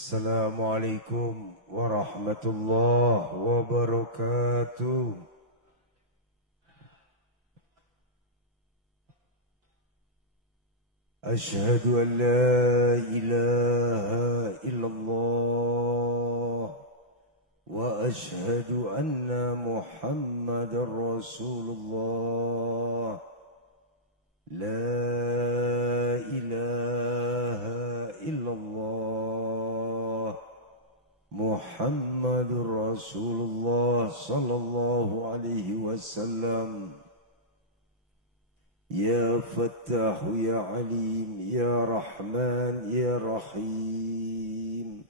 Assalamualaikum warahmatullahi wabarakatuh. Ashhadu an la ilaha illallah wa ashhadu anna Muhammadar Rasulullah. La ilaha illallah Muhammadur Rasulullah sallallahu alaihi wasallam. Ya Fattah ya Alim ya Rahman ya Rahim.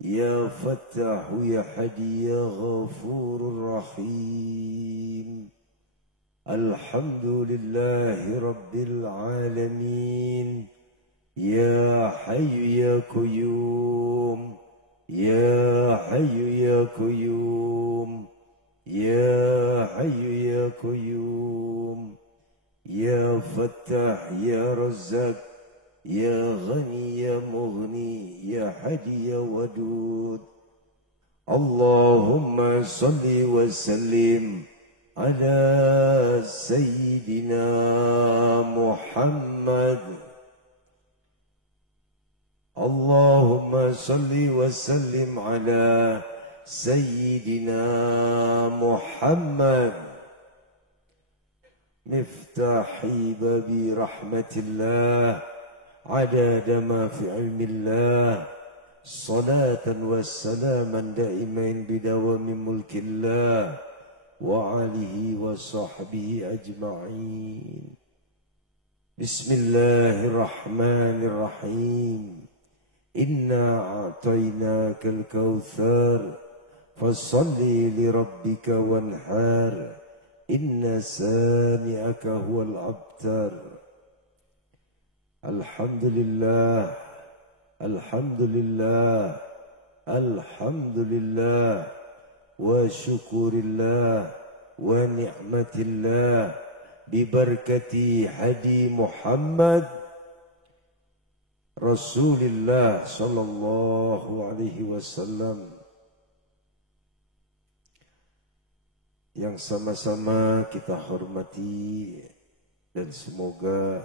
Ya Fattah ya Hadi ya Ghafurur Rahim. Alhamdulillahi Rabbil Alamin. Ya Hayyu ya Qayyum. Ya Hayyu ya Qayyum. Ya Hayyu ya Qayyum. Ya Fattah ya Razzaq. Ya Ghani ya Mughni. Ya Hadi ya Wadud. Allahumma salli wa sallim ala Sayyidina Muhammad. Allahumma salli wa sallim ala Sayyidina Muhammad. Miftahi babi rahmatillah adada ma fi ilmillah. Salatan wa salaman daimain bidawami mulkillah wa alihi wa sahbihi ajma'in. Bismillahirrahmanirrahim. Inna a'tainakal kautsar fasalli li rabbika wanhar. Inna sani'aka huwal abtar. Alhamdulillah, alhamdulillah, alhamdulillah, wa syukurillah, wa ni'matillah, bibarakati hadi Muhammad Rasulillah sallallahu alaihi wasallam. Yang sama-sama kita hormati dan semoga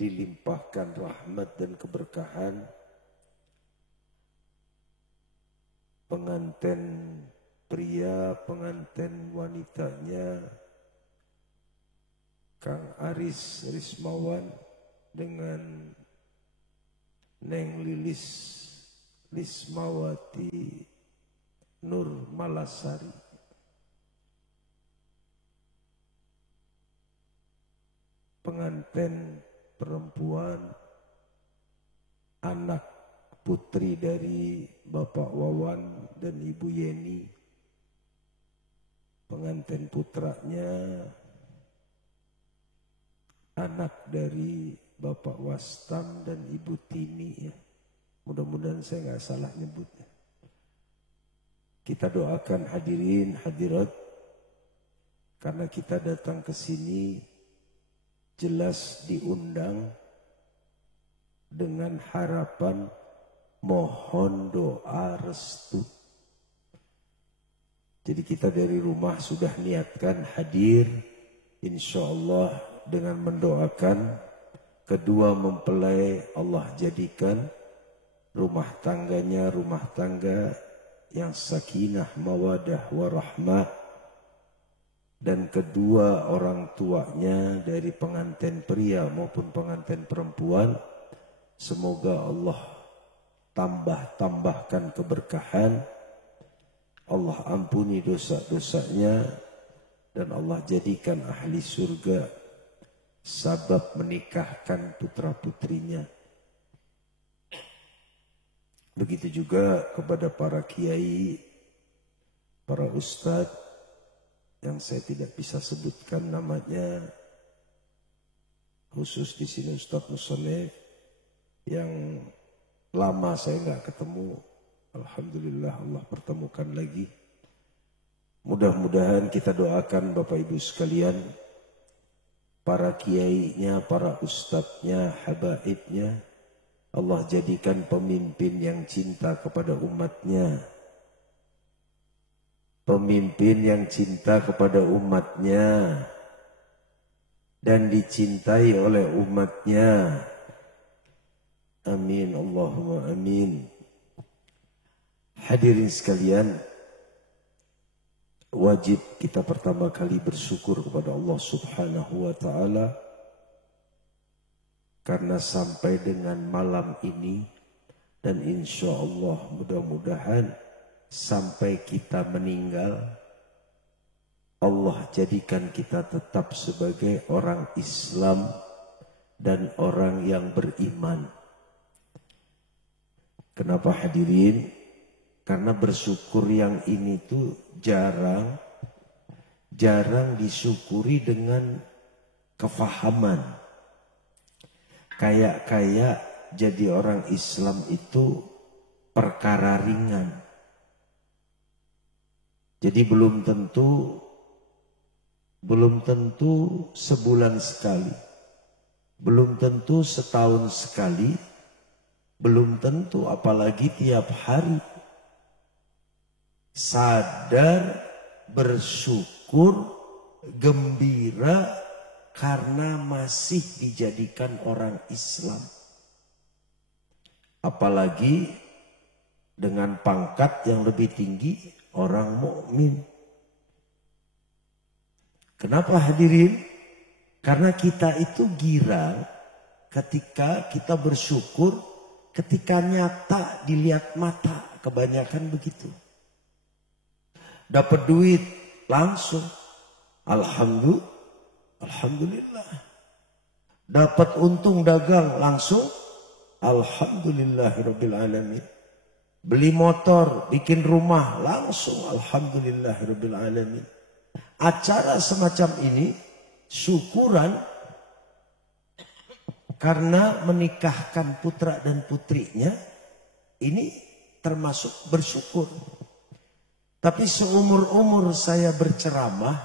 dilimpahkan rahmat dan keberkahan pengantin pria, pengantin wanitanya Kang Aris Rismawan dengan Neng Lilis Lismawati Nur Malasari. Pengantin perempuan, anak putri dari Bapak Wawan dan Ibu Yeni. Pengantin putranya, anak dari Bapak Wastam dan Ibu Tini. Ya. Mudah-mudahan saya nggak salah nyebutnya. Kita doakan hadirin hadirat, karena kita datang ke sini jelas diundang dengan harapan mohon doa restu. Jadi kita dari rumah sudah niatkan hadir, insya Allah dengan mendoakan kedua mempelai Allah jadikan rumah tangganya rumah tangga yang sakinah mawadah warahmah. Dan kedua orang tuanya dari pengantin pria maupun pengantin perempuan, semoga Allah tambahkan keberkahan, Allah ampuni dosa-dosanya, dan Allah jadikan ahli surga sabab menikahkan putra-putrinya. Begitu juga kepada para kiai, para ustadz, yang saya tidak bisa sebutkan namanya, khusus di sini Ustadz Musonef yang lama saya nggak ketemu, alhamdulillah Allah pertemukan lagi. Mudah-mudahan kita doakan Bapak Ibu sekalian, para kiainya, para ustadznya, habaibnya, Allah jadikan pemimpin yang cinta kepada umatnya. Pemimpin yang cinta kepada umatnya dan dicintai oleh umatnya. Amin, Allahumma amin. Hadirin sekalian, wajib kita pertama kali bersyukur kepada Allah Subhanahu wa ta'ala karena sampai dengan malam ini dan insya Allah mudah-mudahan sampai kita meninggal, Allah jadikan kita tetap sebagai orang Islam dan orang yang beriman. Kenapa hadirin? Karena bersyukur yang ini tuh jarang disyukuri dengan kefahaman. Kayak jadi orang Islam itu perkara ringan. Jadi belum tentu sebulan sekali, belum tentu setahun sekali, belum tentu apalagi tiap hari. Sadar, bersyukur, gembira karena masih dijadikan orang Islam. Apalagi dengan pangkat yang lebih tinggi, orang mukmin. Kenapa hadirin? Karena kita itu girang ketika kita bersyukur, ketika nyata dilihat mata, kebanyakan begitu. Dapat duit langsung, alhamdulillah. Dapat untung dagang langsung, alhamdulillahirabbil alamin. Beli motor, bikin rumah langsung, alhamdulillahirabbil alamin. Acara semacam ini syukuran karena menikahkan putra dan putrinya, ini termasuk bersyukur. Tapi seumur-umur saya berceramah,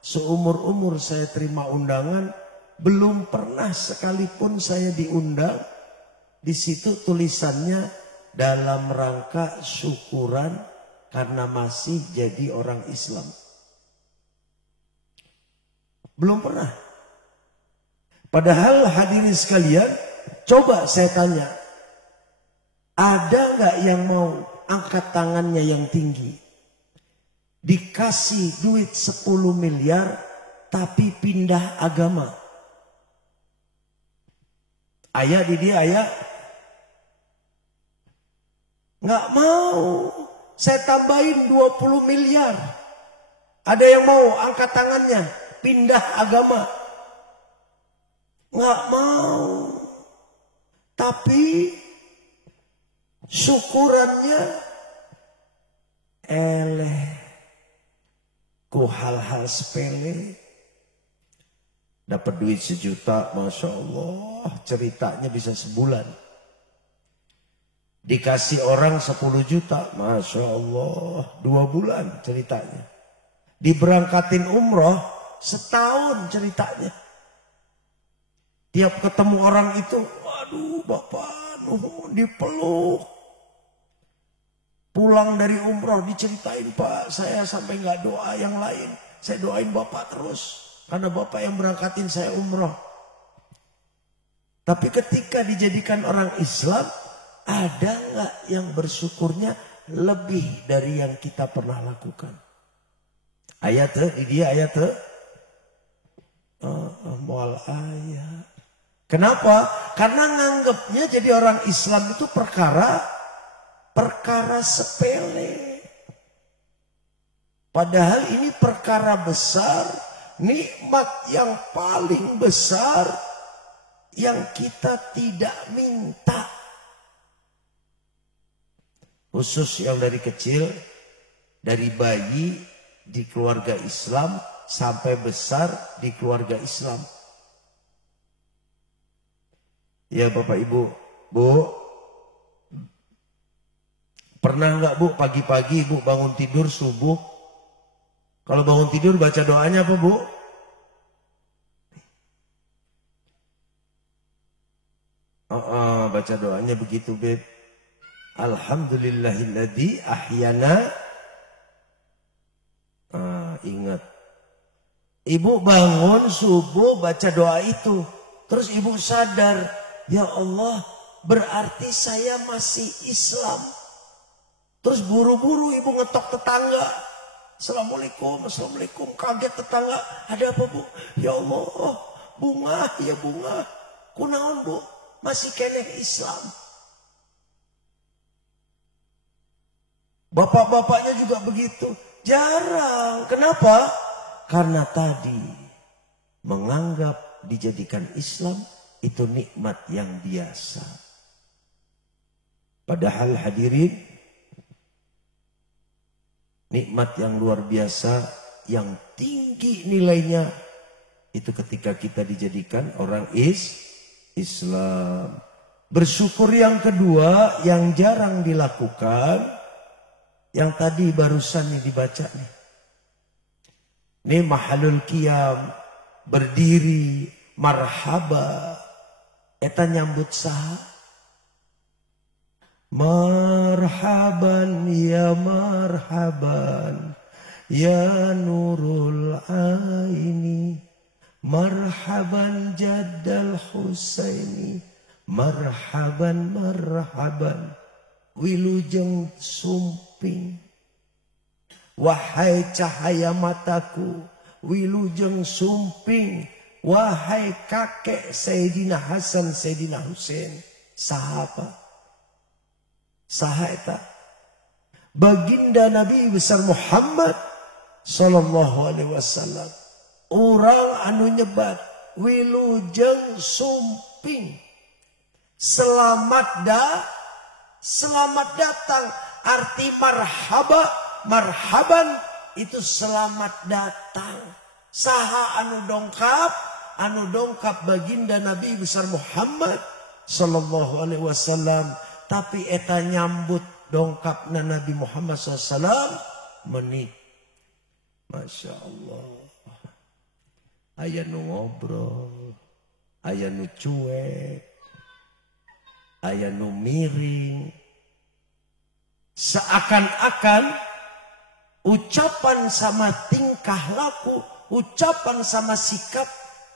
seumur-umur saya terima undangan, belum pernah sekalipun saya diundang. Di situ tulisannya dalam rangka syukuran karena masih jadi orang Islam. Belum pernah. Padahal hadirin sekalian, coba saya tanya, ada nggak yang mau angkat tangannya yang tinggi? Dikasih duit 10 miliar tapi pindah agama. Ayah di dia, ayah nggak mau. Saya tambahin 20 miliar. Ada yang mau angkat tangannya, pindah agama? Nggak mau. Tapi syukurannya ku hal-hal sepele. Dapat duit 1 juta, Masya Allah, ceritanya bisa sebulan. Dikasih orang 10 juta, Masya Allah, 2 bulan ceritanya. Diberangkatin umroh, setahun ceritanya. Tiap ketemu orang itu, waduh Bapak, nuhun dipeluk. Pulang dari umroh diceritain, Pak, saya sampai nggak doa yang lain. Saya doain Bapak terus. Karena Bapak yang berangkatin saya umroh. Tapi ketika dijadikan orang Islam, ada nggak yang bersyukurnya lebih dari yang kita pernah lakukan? Ayat di dia ayat mual ayat. Kenapa? Karena nganggapnya jadi orang Islam itu perkara sepele. Padahal ini perkara besar, nikmat yang paling besar yang kita tidak minta. Khusus yang dari kecil, dari bayi di keluarga Islam sampai besar di keluarga Islam. Ya Bapak Ibu, Bu, pernah nggak Bu pagi-pagi Bu bangun tidur subuh? Kalau bangun tidur baca doanya apa Bu? Baca doanya begitu, Beb. Alhamdulillahilladzi ahyana. Ingat. Ibu bangun subuh baca doa itu. Terus ibu sadar, ya Allah, berarti saya masih Islam. Terus buru-buru ibu ngetok tetangga. Assalamualaikum, assalamualaikum. Kaget tetangga, ada apa bu? Ya Allah, bunga, ya bunga. Kunaon bu, masih keneh Islam. Bapak-bapaknya juga begitu. Jarang. Kenapa? Karena tadi menganggap dijadikan Islam itu nikmat yang biasa. Padahal hadirin, nikmat yang luar biasa, yang tinggi nilainya, itu ketika kita dijadikan orang Islam. Bersyukur yang kedua, yang jarang dilakukan, yang tadi barusan nih dibaca nih. Ini mahalul qiyam, berdiri, marhaba. Eta nyambut saha? Marhaban ya marhaban ya nurul aini, marhaban jaddal Husaini, marhaban marhaban wilujeng sumping. Wahai cahaya mataku, wilujeng sumping. Wahai kakek Sayyidina Hasan, Sayyidina Husain. Sahabat. Sahabat. Baginda Nabi besar Muhammad sallallahu alaihi wasallam. Orang anu nyebat wilujeng sumping. Selamat datang. Arti marhaban itu selamat datang. Saha anu dongkap baginda Nabi besar Muhammad sallallahu alaihi wasallam. Tapi eta nyambut dongkapna Nabi Muhammad SAW menit. Masya Allah. Aya nu ngobrol, aya nu cuek, aya nu miring. Seakan-akan ucapan sama tingkah laku, ucapan sama sikap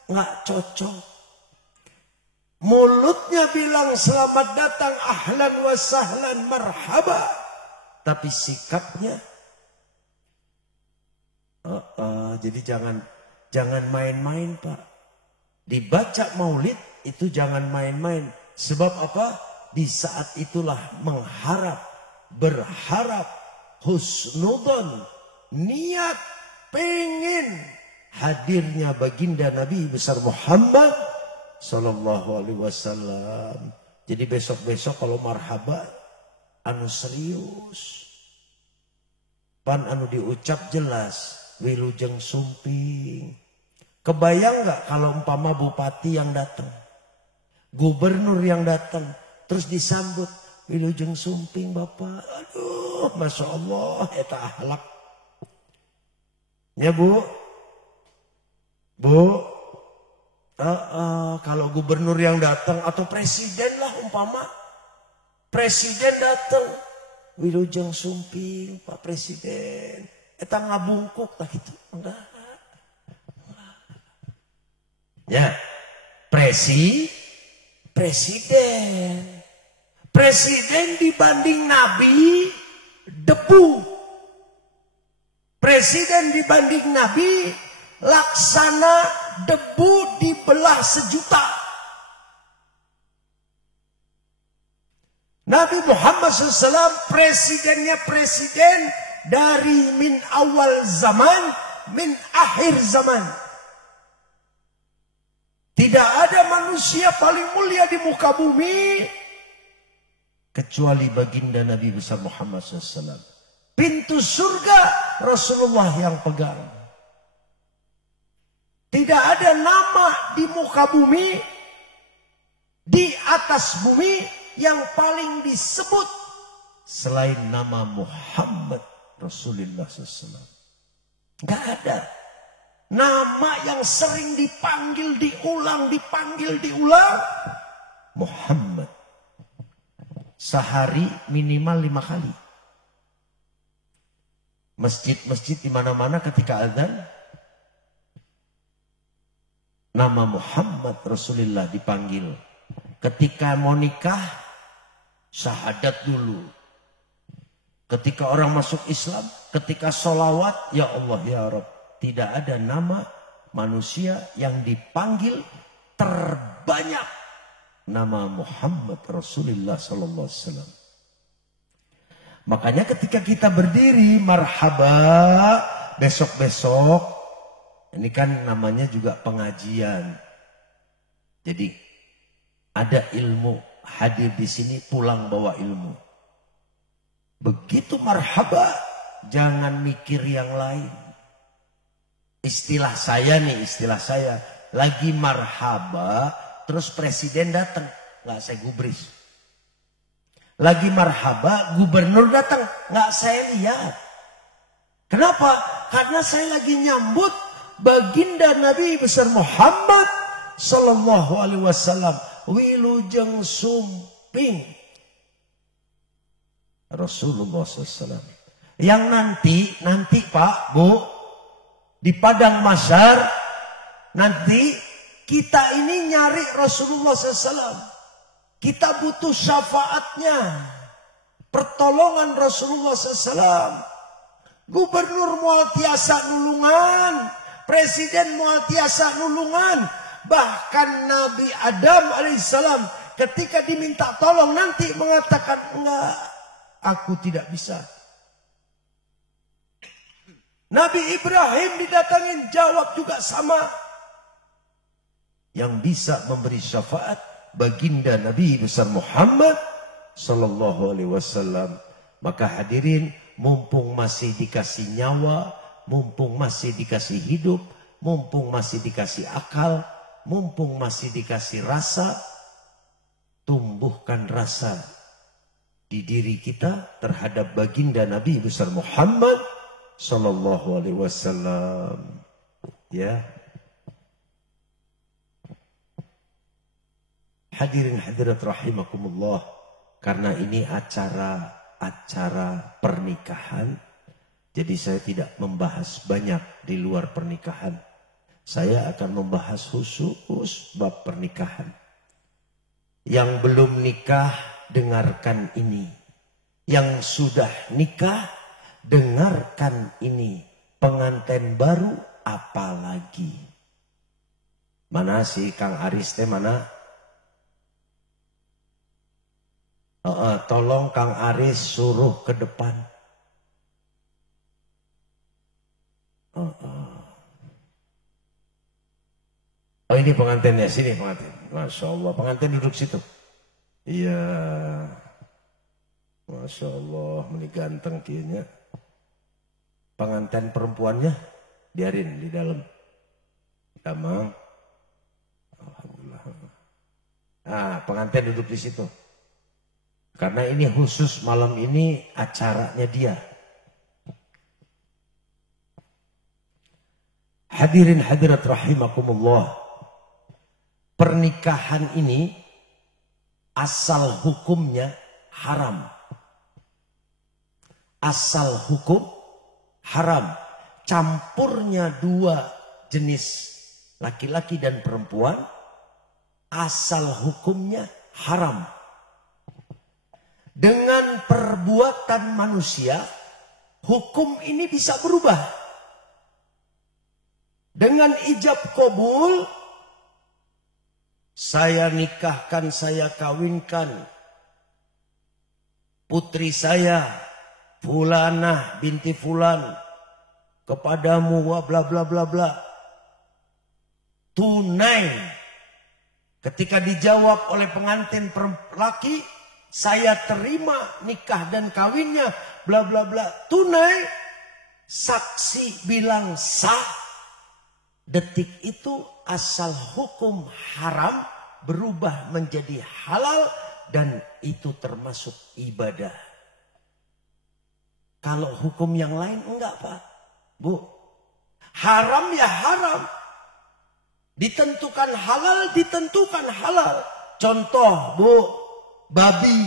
nggak cocok. Mulutnya bilang selamat datang, ahlan wa sahlan, marhaba. Tapi sikapnya, jadi jangan main-main Pak. Dibaca maulid itu jangan main-main. Sebab apa? Di saat itulah berharap, husnudon, niat, pengen hadirnya baginda Nabi besar Muhammad sallallahu alaihi wasallam. Jadi besok-besok kalau marhaba anu serius. Pan anu diucap jelas, wilujeng sumping. Kebayang nggak kalau umpama bupati yang datang, gubernur yang datang, terus disambut wilujeng sumping Bapak. Aduh, Masya Allah, eta akhlak. Ya Bu. Kalau gubernur yang datang atau presiden lah umpama. Presiden datang. Wilujeng sumping Pak Presiden. Eta ngabungkuk lah gitu. Enggak. Ya. Presiden. Presiden dibanding Nabi debu. Presiden dibanding Nabi laksana debu dibelah sejuta. Nabi Muhammad SAW presidennya presiden dari min awal zaman, min akhir zaman. Tidak ada manusia paling mulia di muka bumi kecuali baginda Nabi besar Muhammad SAW. Pintu surga Rasulullah yang pegang. Tidak ada nama di muka bumi, di atas bumi yang paling disebut selain nama Muhammad Rasulullah SAW. Gak ada. Nama yang sering dipanggil diulang Muhammad. Sehari minimal 5 kali. Masjid-masjid di mana-mana ketika azan, nama Muhammad Rasulullah dipanggil. Ketika mau nikah, syahadat dulu. Ketika orang masuk Islam, ketika sholawat, ya Allah ya Rabb. Tidak ada nama manusia yang dipanggil terbanyak nama Muhammad Rasulullah sallallahu alaihi wasallam. Makanya ketika kita berdiri marhaba besok-besok, ini kan namanya juga pengajian. Jadi ada ilmu hadir di sini, pulang bawa ilmu. Begitu marhaba, jangan mikir yang lain. Istilah saya lagi marhaba, terus presiden datang, nggak saya gubris. Lagi marhaba, gubernur datang, nggak saya lihat. Kenapa? Karena saya lagi nyambut baginda Nabi besar Muhammad sallallahu alaihi wasallam, wilujeng sumping Rasulullah SAW. Yang nanti Pak, Bu, di padang mahsyar nanti kita ini nyari Rasulullah SAW. Kita butuh syafaatnya, pertolongan Rasulullah SAW. Gubernur mual tiasa nulungan, presiden mual tiasa nulungan, bahkan Nabi Adam alaihissalam ketika diminta tolong nanti mengatakan enggak, aku tidak bisa. Nabi Ibrahim didatangin, jawab juga sama. Yang bisa memberi syafaat baginda Nabi besar Muhammad sallallahu alaihi wasallam. Maka hadirin, mumpung masih dikasih nyawa, mumpung masih dikasih hidup, mumpung masih dikasih akal, mumpung masih dikasih rasa, tumbuhkan rasa di diri kita terhadap baginda Nabi besar Muhammad sallallahu alaihi wasallam. Ya. Hadirin hadirat rahimakumullah, karena ini acara pernikahan, jadi saya tidak membahas banyak di luar pernikahan. Saya akan membahas khusus bab pernikahan. Yang belum nikah, dengarkan ini. Yang sudah nikah, dengarkan ini. Pengantin baru apalagi. Mana sih Kang Aris teh mana? Tolong Kang Aris suruh ke depan. Oh ini pengantinnya, sini pengantin. Masya Allah, pengantin duduk situ. Iya. Masya Allah, ini ganteng kayaknya. Pengantin perempuannya biarin di dalam. Damang. Alhamdulillah. Nah, pengantin duduk di situ. Karena ini khusus malam ini acaranya dia. Hadirin hadirat rahimakumullah. Pernikahan ini asal hukumnya haram. Asal hukum haram. Campurnya dua jenis laki-laki dan perempuan, asal hukumnya haram. Dengan perbuatan manusia, hukum ini bisa berubah. Dengan ijab qabul, saya nikahkan, saya kawinkan putri saya, Fulanah binti Fulan, kepadamu wa bla bla bla bla. Tunai. Ketika dijawab oleh pengantin laki, saya terima nikah dan kawinnya, bla bla bla. Tunai, saksi bilang sah. Detik itu asal hukum haram berubah menjadi halal dan itu termasuk ibadah. Kalau hukum yang lain enggak Pak, Bu. Haram ya haram. Ditentukan halal, ditentukan halal. Contoh Bu, babi.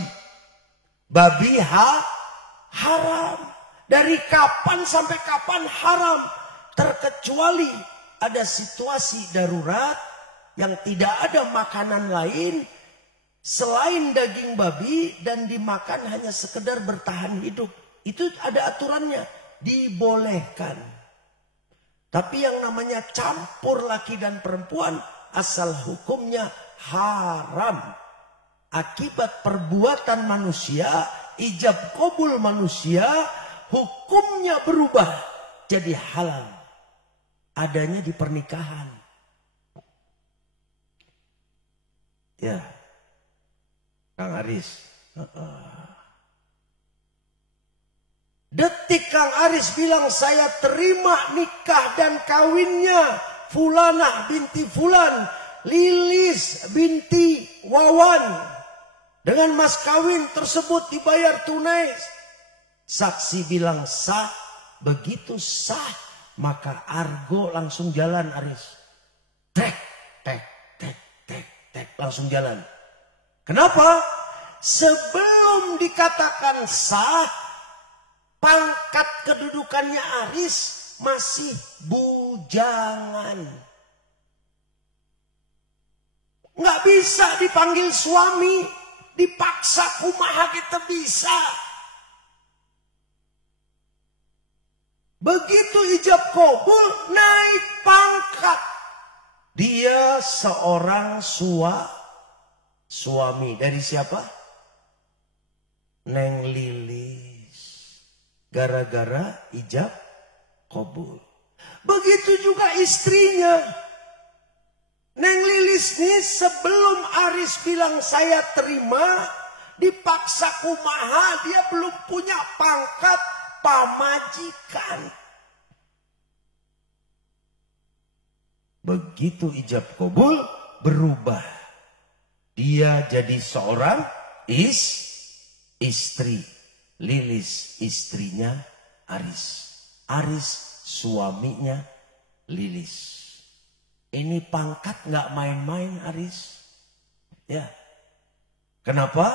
Babi haram. Dari kapan sampai kapan haram. Terkecuali ada situasi darurat yang tidak ada makanan lain selain daging babi dan dimakan hanya sekedar bertahan hidup. Itu ada aturannya. Dibolehkan. Tapi yang namanya campur laki dan perempuan asal hukumnya haram. Akibat perbuatan manusia, ijab qabul manusia, hukumnya berubah jadi halal. Adanya di pernikahan. Ya, Kang Aris. Detik Kang Aris bilang saya terima nikah dan kawinnya Fulanah binti Fulan, Lilis binti Wawan. Dengan mas kawin tersebut dibayar tunai. Saksi bilang sah. Begitu sah, maka argo langsung jalan Aris. Tek, tek, tek, tek, tek. Langsung jalan. Kenapa? Sebelum dikatakan sah, pangkat kedudukannya Aris masih bujangan. Nggak bisa dipanggil suami. Dipaksa kumaha kita bisa. Begitu ijab qabul naik pangkat. Dia seorang suami. Dari siapa? Neng Lilis. Gara-gara ijab qabul. Begitu juga istrinya. Neng Lilis nih sebelum Aris bilang saya terima, dipaksa kumaha, dia belum punya pangkat pamajikan. Begitu ijab qabul berubah. Dia jadi seorang istri. Lilis istrinya Aris. Aris suaminya Lilis. Ini pangkat nggak main-main Aris. Ya. Kenapa?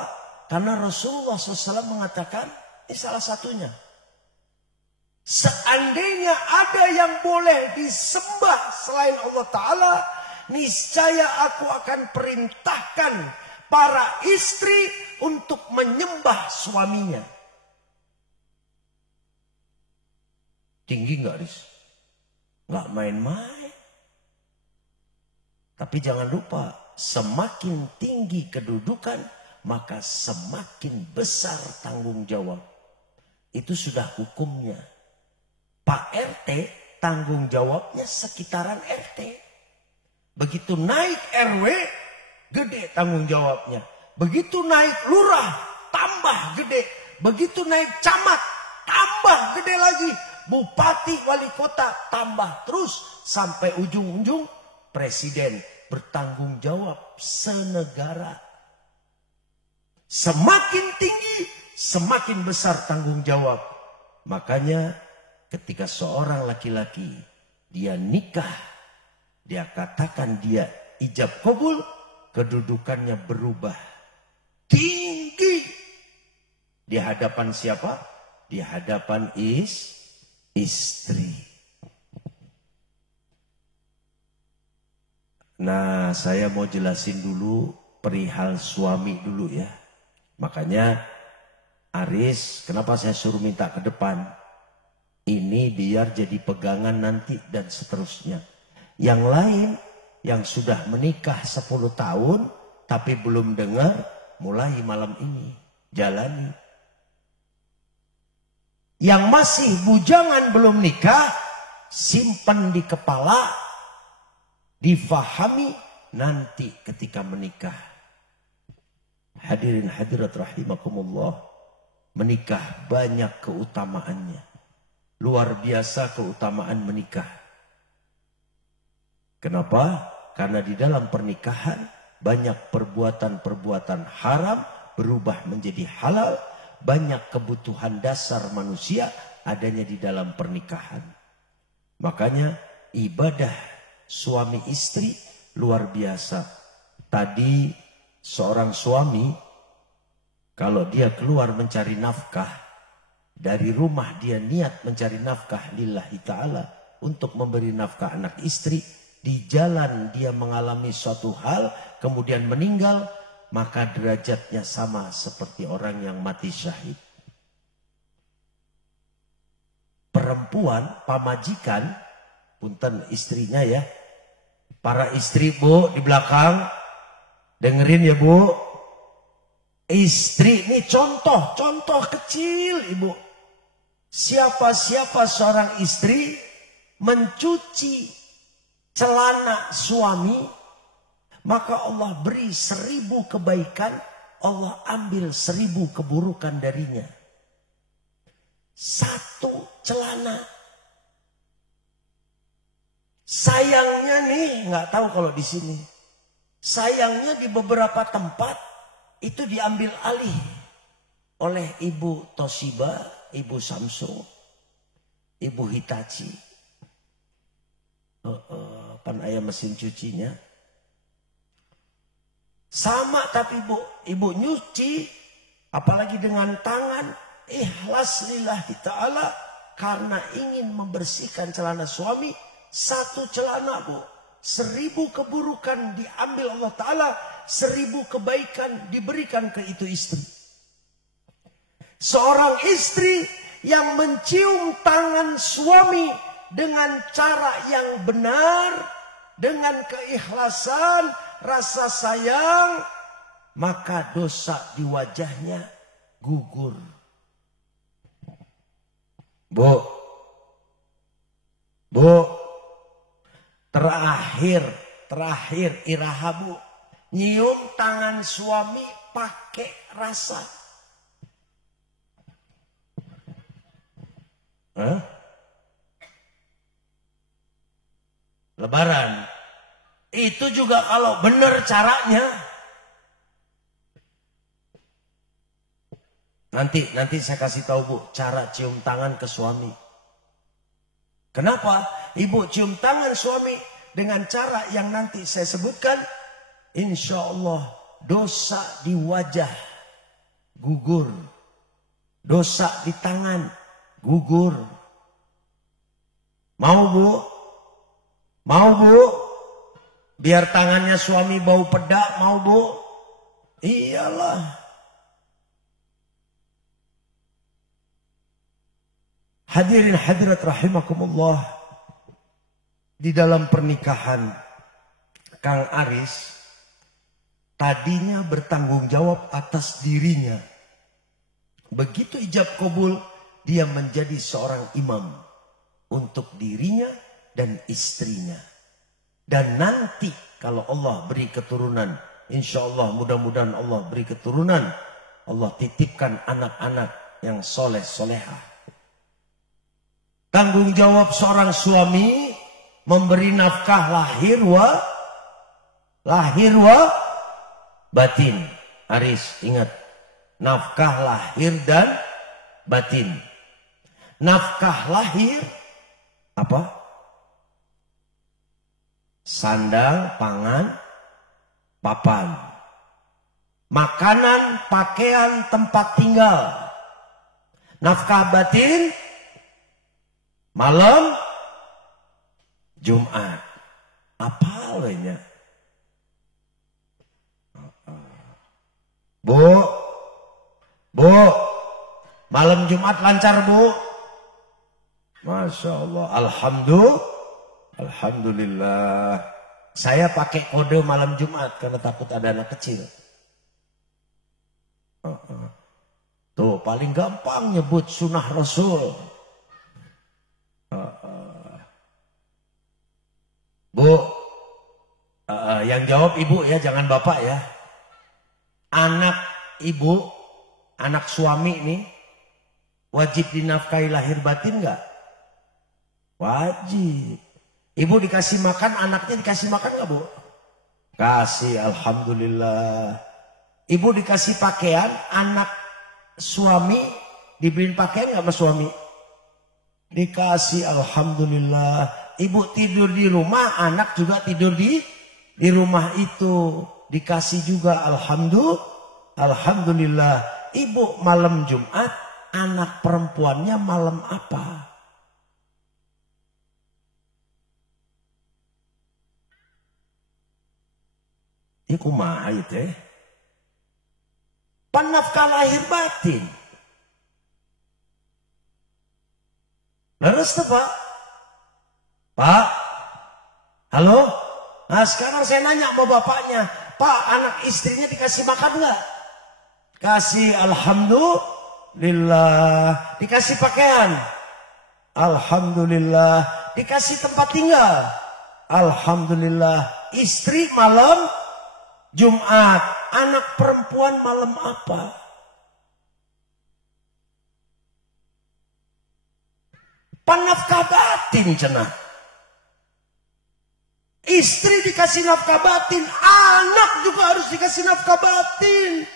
Karena Rasulullah SAW mengatakan, ini salah satunya. Seandainya ada yang boleh disembah selain Allah Ta'ala, niscaya aku akan perintahkan para istri untuk menyembah suaminya. Tinggi nggak Aris? Nggak main-main. Tapi jangan lupa, semakin tinggi kedudukan, maka semakin besar tanggung jawab. Itu sudah hukumnya. Pak RT tanggung jawabnya sekitaran RT. Begitu naik RW, gede tanggung jawabnya. Begitu naik lurah, tambah gede. Begitu naik camat, tambah gede lagi. Bupati, wali kota, tambah terus sampai ujung-ujung presiden bertanggung jawab senegara. Semakin tinggi, semakin besar tanggung jawab. Makanya ketika seorang laki-laki dia nikah, dia katakan dia ijab qabul, kedudukannya berubah. Tinggi. Di hadapan siapa? Di hadapan istri. Nah, saya mau jelasin dulu perihal suami dulu ya. Makanya Aris, kenapa saya suruh minta ke depan? Ini biar jadi pegangan nanti dan seterusnya. Yang lain yang sudah menikah 10 tahun tapi belum dengar, mulai malam ini jalani. Yang masih bujangan belum nikah, simpan di kepala, difahami nanti ketika menikah. Hadirin hadirat rahimakumullah, menikah banyak keutamaannya. Luar biasa keutamaan menikah. Kenapa? Karena di dalam pernikahan banyak perbuatan-perbuatan haram berubah menjadi halal. Banyak kebutuhan dasar manusia adanya di dalam pernikahan. Makanya ibadah suami istri luar biasa. Tadi seorang suami kalau dia keluar mencari nafkah, dari rumah dia niat mencari nafkah lillahi ta'ala untuk memberi nafkah anak istri, di jalan dia mengalami suatu hal kemudian meninggal, maka derajatnya sama seperti orang yang mati syahid. Perempuan, pamajikan, punten istrinya ya. Para istri bu di belakang, dengerin ya bu. Istri ini contoh kecil ibu. Siapa seorang istri mencuci celana suami, maka Allah beri 1000 kebaikan, Allah ambil 1000 keburukan darinya. Satu celana. Sayangnya nih, nggak tahu kalau di sini. Sayangnya di beberapa tempat itu diambil alih oleh Ibu Toshiba, Ibu Samsung, Ibu Hitachi. Pan ayam mesin cucinya. Sama tapi ibu nyuci, apalagi dengan tangan, ikhlas lillahi ta'ala, karena ingin membersihkan celana suami. Satu celana bu, 1000 keburukan diambil Allah Ta'ala, 1000 kebaikan diberikan ke itu istri. Seorang istri yang mencium tangan suami dengan cara yang benar, dengan keikhlasan, rasa sayang, maka dosa di wajahnya gugur. Bu, terakhir iraha bu, nyium tangan suami pakai rasa. Lebaran itu juga kalau benar caranya, nanti saya kasih tahu bu cara cium tangan ke suami. Kenapa ibu cium tangan suami dengan cara yang nanti saya sebutkan? Insya Allah dosa di wajah gugur, dosa di tangan gugur. Mau bu? Biar tangannya suami bau pedak, mau bu? Iyalah. Hadirin hadirat rahimakumullah. Di dalam pernikahan Kang Aris tadinya bertanggung jawab atas dirinya. Begitu ijab kabul, dia menjadi seorang imam untuk dirinya dan istrinya. Dan nanti kalau Allah beri keturunan, insya Allah mudah-mudahan Allah beri keturunan, Allah titipkan anak-anak yang soleh solehah. Tanggung jawab seorang suami memberi nafkah lahir wa batin. Aris ingat, nafkah lahir dan batin. Nafkah lahir apa? Sandang, pangan, papan. Makanan, pakaian, tempat tinggal. Nafkah batin, malam Jumat. Apa lainnya? Bu, malam Jumat lancar bu? Masya Allah, Alhamdulillah. Saya pakai kode malam Jumat karena takut ada anak kecil. Tuh paling gampang nyebut sunnah Rasul. Bu, yang jawab ibu ya, jangan bapak ya. Anak ibu, anak suami ini wajib dinafkahi lahir batin nggak? Wajib. Ibu dikasih makan, anaknya dikasih makan nggak bu? Kasih, alhamdulillah. Ibu dikasih pakaian, anak suami dibeliin pakaian nggak sama suami? Dikasih, alhamdulillah. Ibu tidur di rumah, anak juga tidur di rumah itu. dikasih juga alhamdulillah. Ibu malam Jumat, anak perempuannya malam apa? Iku mah itu panafkah lahir batin. Leres tuh Pak? Pak? Halo? Nah sekarang saya nanya sama bapaknya. Pak, anak istrinya dikasih makan nggak? Kasih, alhamdulillah. Dikasih pakaian? Alhamdulillah. Dikasih tempat tinggal? Alhamdulillah. Istri malam Jumat, anak perempuan malam apa? Panafkah batin cenah. Istri dikasih nafkah batin, anak juga harus dikasih nafkah batin.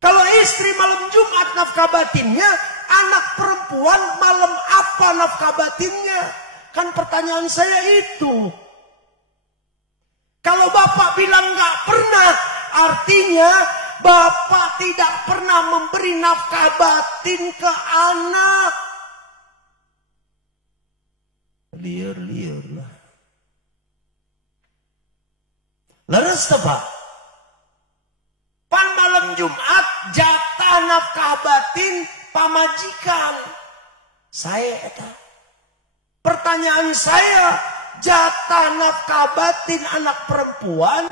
Kalau istri malam Jumat nafkah batinnya, anak perempuan malam apa nafkah batinnya? Kan pertanyaan saya itu. Kalau bapak bilang nggak pernah, artinya bapak tidak pernah memberi nafkah batin ke anak. Liar lah. Leres Pak? Pan malam Jumat jatah nafkah batin pamajikan. Saya eta. Pertanyaan saya, jatah nafkah batin anak perempuan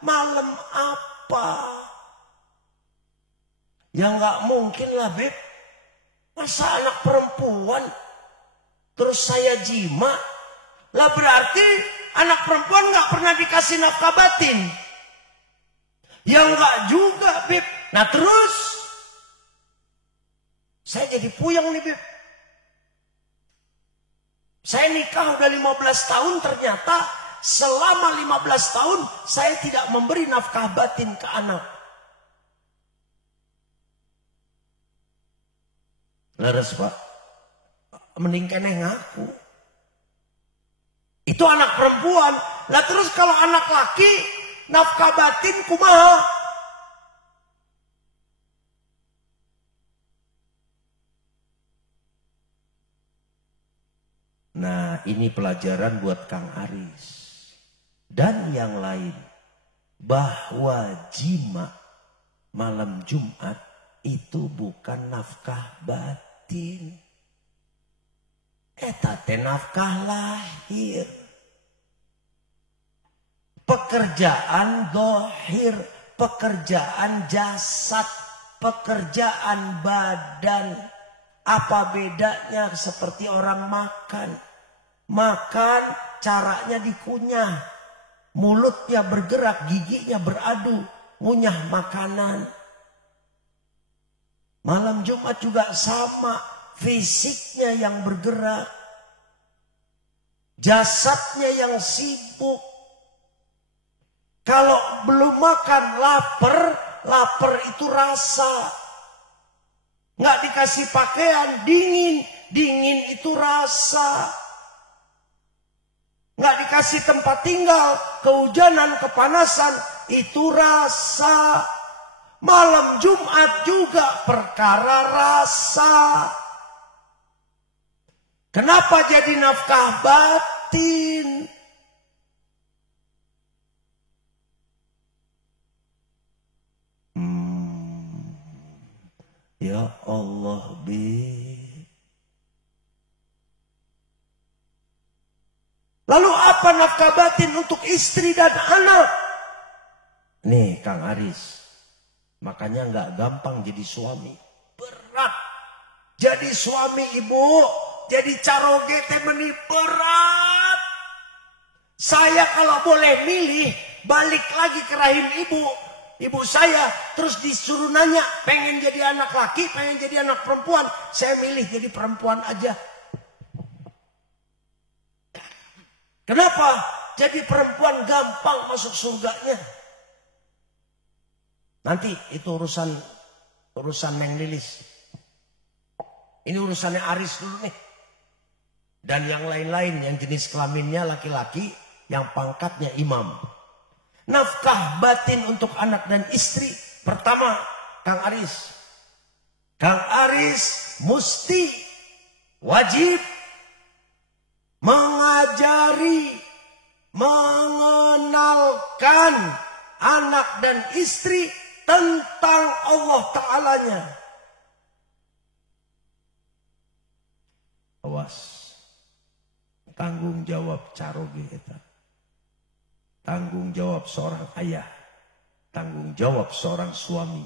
malam apa? Ya nggak mungkin lah Beb. Masa anak perempuan terus saya jima? Lah berarti anak perempuan nggak pernah dikasih nafkah batin. Ya nggak juga Beb. Nah terus saya jadi puyeng nih Beb. Saya nikah udah 15 tahun, ternyata selama 15 tahun saya tidak memberi nafkah batin ke anak. Leres Pak? Mending keneh ngaku. Itu anak perempuan. Lah terus kalau anak laki, nafkah batin kumaha? Nah ini pelajaran buat Kang Aris dan yang lain, bahwa jima malam Jumat itu bukan nafkah batin, eta teh nafkah lahir, pekerjaan dohir, pekerjaan jasad, pekerjaan badan. Apa bedanya seperti orang makan? Makan caranya dikunyah. Mulutnya bergerak, giginya beradu. Ngunyah makanan. Malam Jumat juga sama. Fisiknya yang bergerak. Jasadnya yang sibuk. Kalau belum makan lapar, lapar itu rasa. Nggak dikasih pakaian, dingin. Dingin itu rasa. Nggak dikasih tempat tinggal, kehujanan, kepanasan, itu rasa. Malam Jumat juga perkara rasa. Kenapa jadi nafkah batin? Ya Allah Lalu apa nafkah batin untuk istri dan anak? Nih Kang Aris, makanya nggak gampang jadi suami. Berat. Jadi suami ibu, jadi caroge teh meni berat. Saya kalau boleh milih, balik lagi ke rahim ibu saya, terus disuruh nanya, pengen jadi anak laki, pengen jadi anak perempuan. Saya milih jadi perempuan aja. Kenapa? Jadi perempuan gampang masuk surganya. Nanti itu urusan Neng Lilis. Ini urusannya Aris dulu nih. Dan yang lain-lain yang jenis kelaminnya laki-laki, yang pangkatnya imam. Nafkah batin untuk anak dan istri. Pertama, Kang Aris. Kang Aris mesti wajib mengajari, mengenalkan anak dan istri tentang Allah Ta'alanya. Awas. Tanggung jawab caroge eta. Tanggung jawab seorang ayah. Tanggung jawab seorang suami.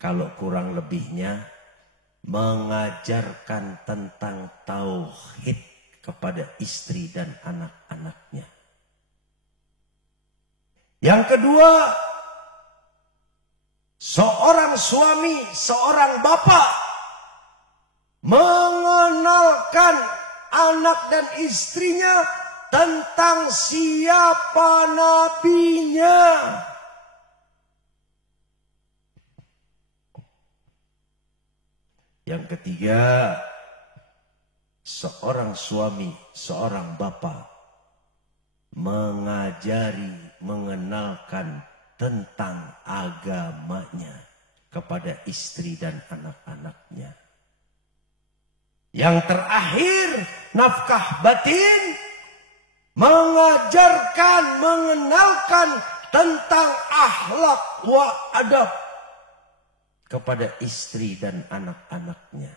Kalau kurang lebihnya mengajarkan tentang tauhid kepada istri dan anak-anaknya. Yang kedua, seorang suami, seorang bapak mengenalkan anak dan istrinya tentang siapa nabinya. Yang ketiga, seorang suami, seorang bapak mengajari, mengenalkan tentang agamanya kepada istri dan anak-anaknya. Yang terakhir, nafkah batin, mengajarkan, mengenalkan tentang akhlak wa adab kepada istri dan anak-anaknya.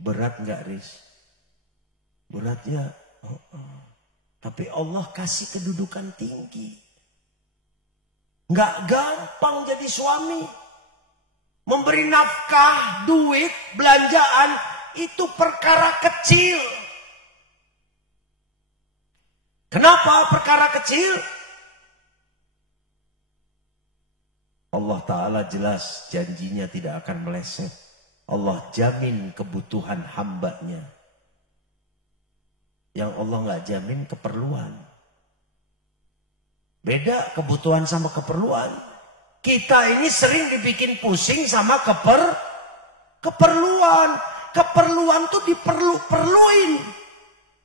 Berat nggak, Riz? Berat ya. Tapi Allah kasih kedudukan tinggi. Nggak gampang jadi suami. Memberi nafkah, duit, belanjaan itu perkara kecil. Kenapa perkara kecil? Allah Ta'ala jelas janjinya tidak akan meleset. Allah jamin kebutuhan hambanya. Yang Allah nggak jamin keperluan. Beda kebutuhan sama keperluan. Kita ini sering dibikin pusing sama keperluan. Keperluan tuh diperluin.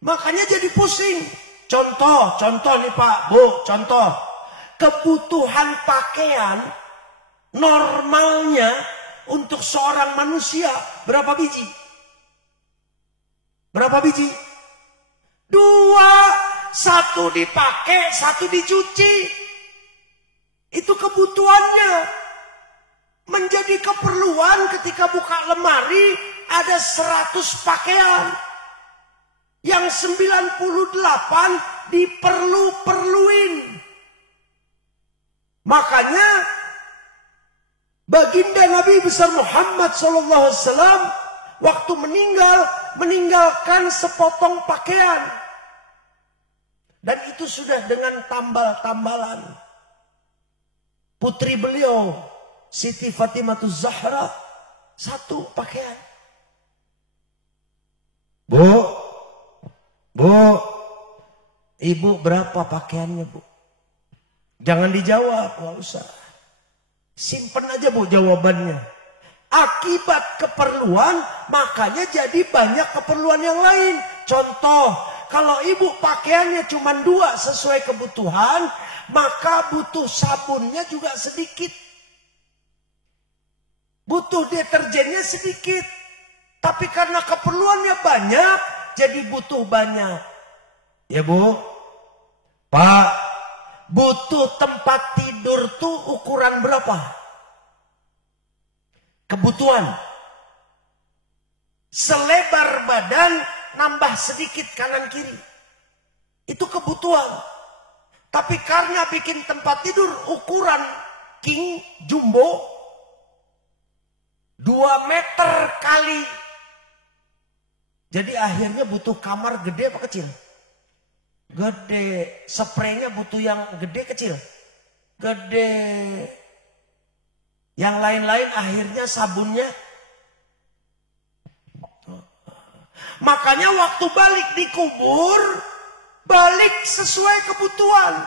Makanya jadi pusing. Contoh nih Pak, Bu, contoh. Kebutuhan pakaian normalnya untuk seorang manusia berapa biji? Berapa biji? 2, 1 dipakai, 1 dicuci. Itu kebutuhannya. Menjadi keperluan ketika buka lemari ada 100 pakaian. Yang 98 diperluin. Makanya baginda Nabi besar Muhammad SAW waktu meninggalkan sepotong pakaian. Dan itu sudah dengan tambal-tambalan. Putri beliau Siti Fatimah Zahra 1 pakaian. Bu, ibu berapa pakaiannya, Bu? Jangan dijawab, nggak usah. Simpen aja, Bu, jawabannya. Akibat keperluan, makanya jadi banyak keperluan yang lain. Contoh, kalau ibu pakaiannya cuma 2 sesuai kebutuhan, maka butuh sabunnya juga sedikit. Butuh deterjennya sedikit. Tapi karena keperluannya banyak, jadi butuh banyak. Ya, Bu? Pak, butuh tempat tidur tuh ukuran berapa? Kebutuhan. Selebar badan nambah sedikit kanan kiri. Itu kebutuhan. Tapi karena bikin tempat tidur ukuran king jumbo 2 meter kali. Jadi akhirnya butuh kamar gede apa kecil? Gede. Spraynya butuh yang gede kecil? Gede. Yang lain-lain akhirnya sabunnya. Makanya waktu balik dikubur, balik sesuai kebutuhan.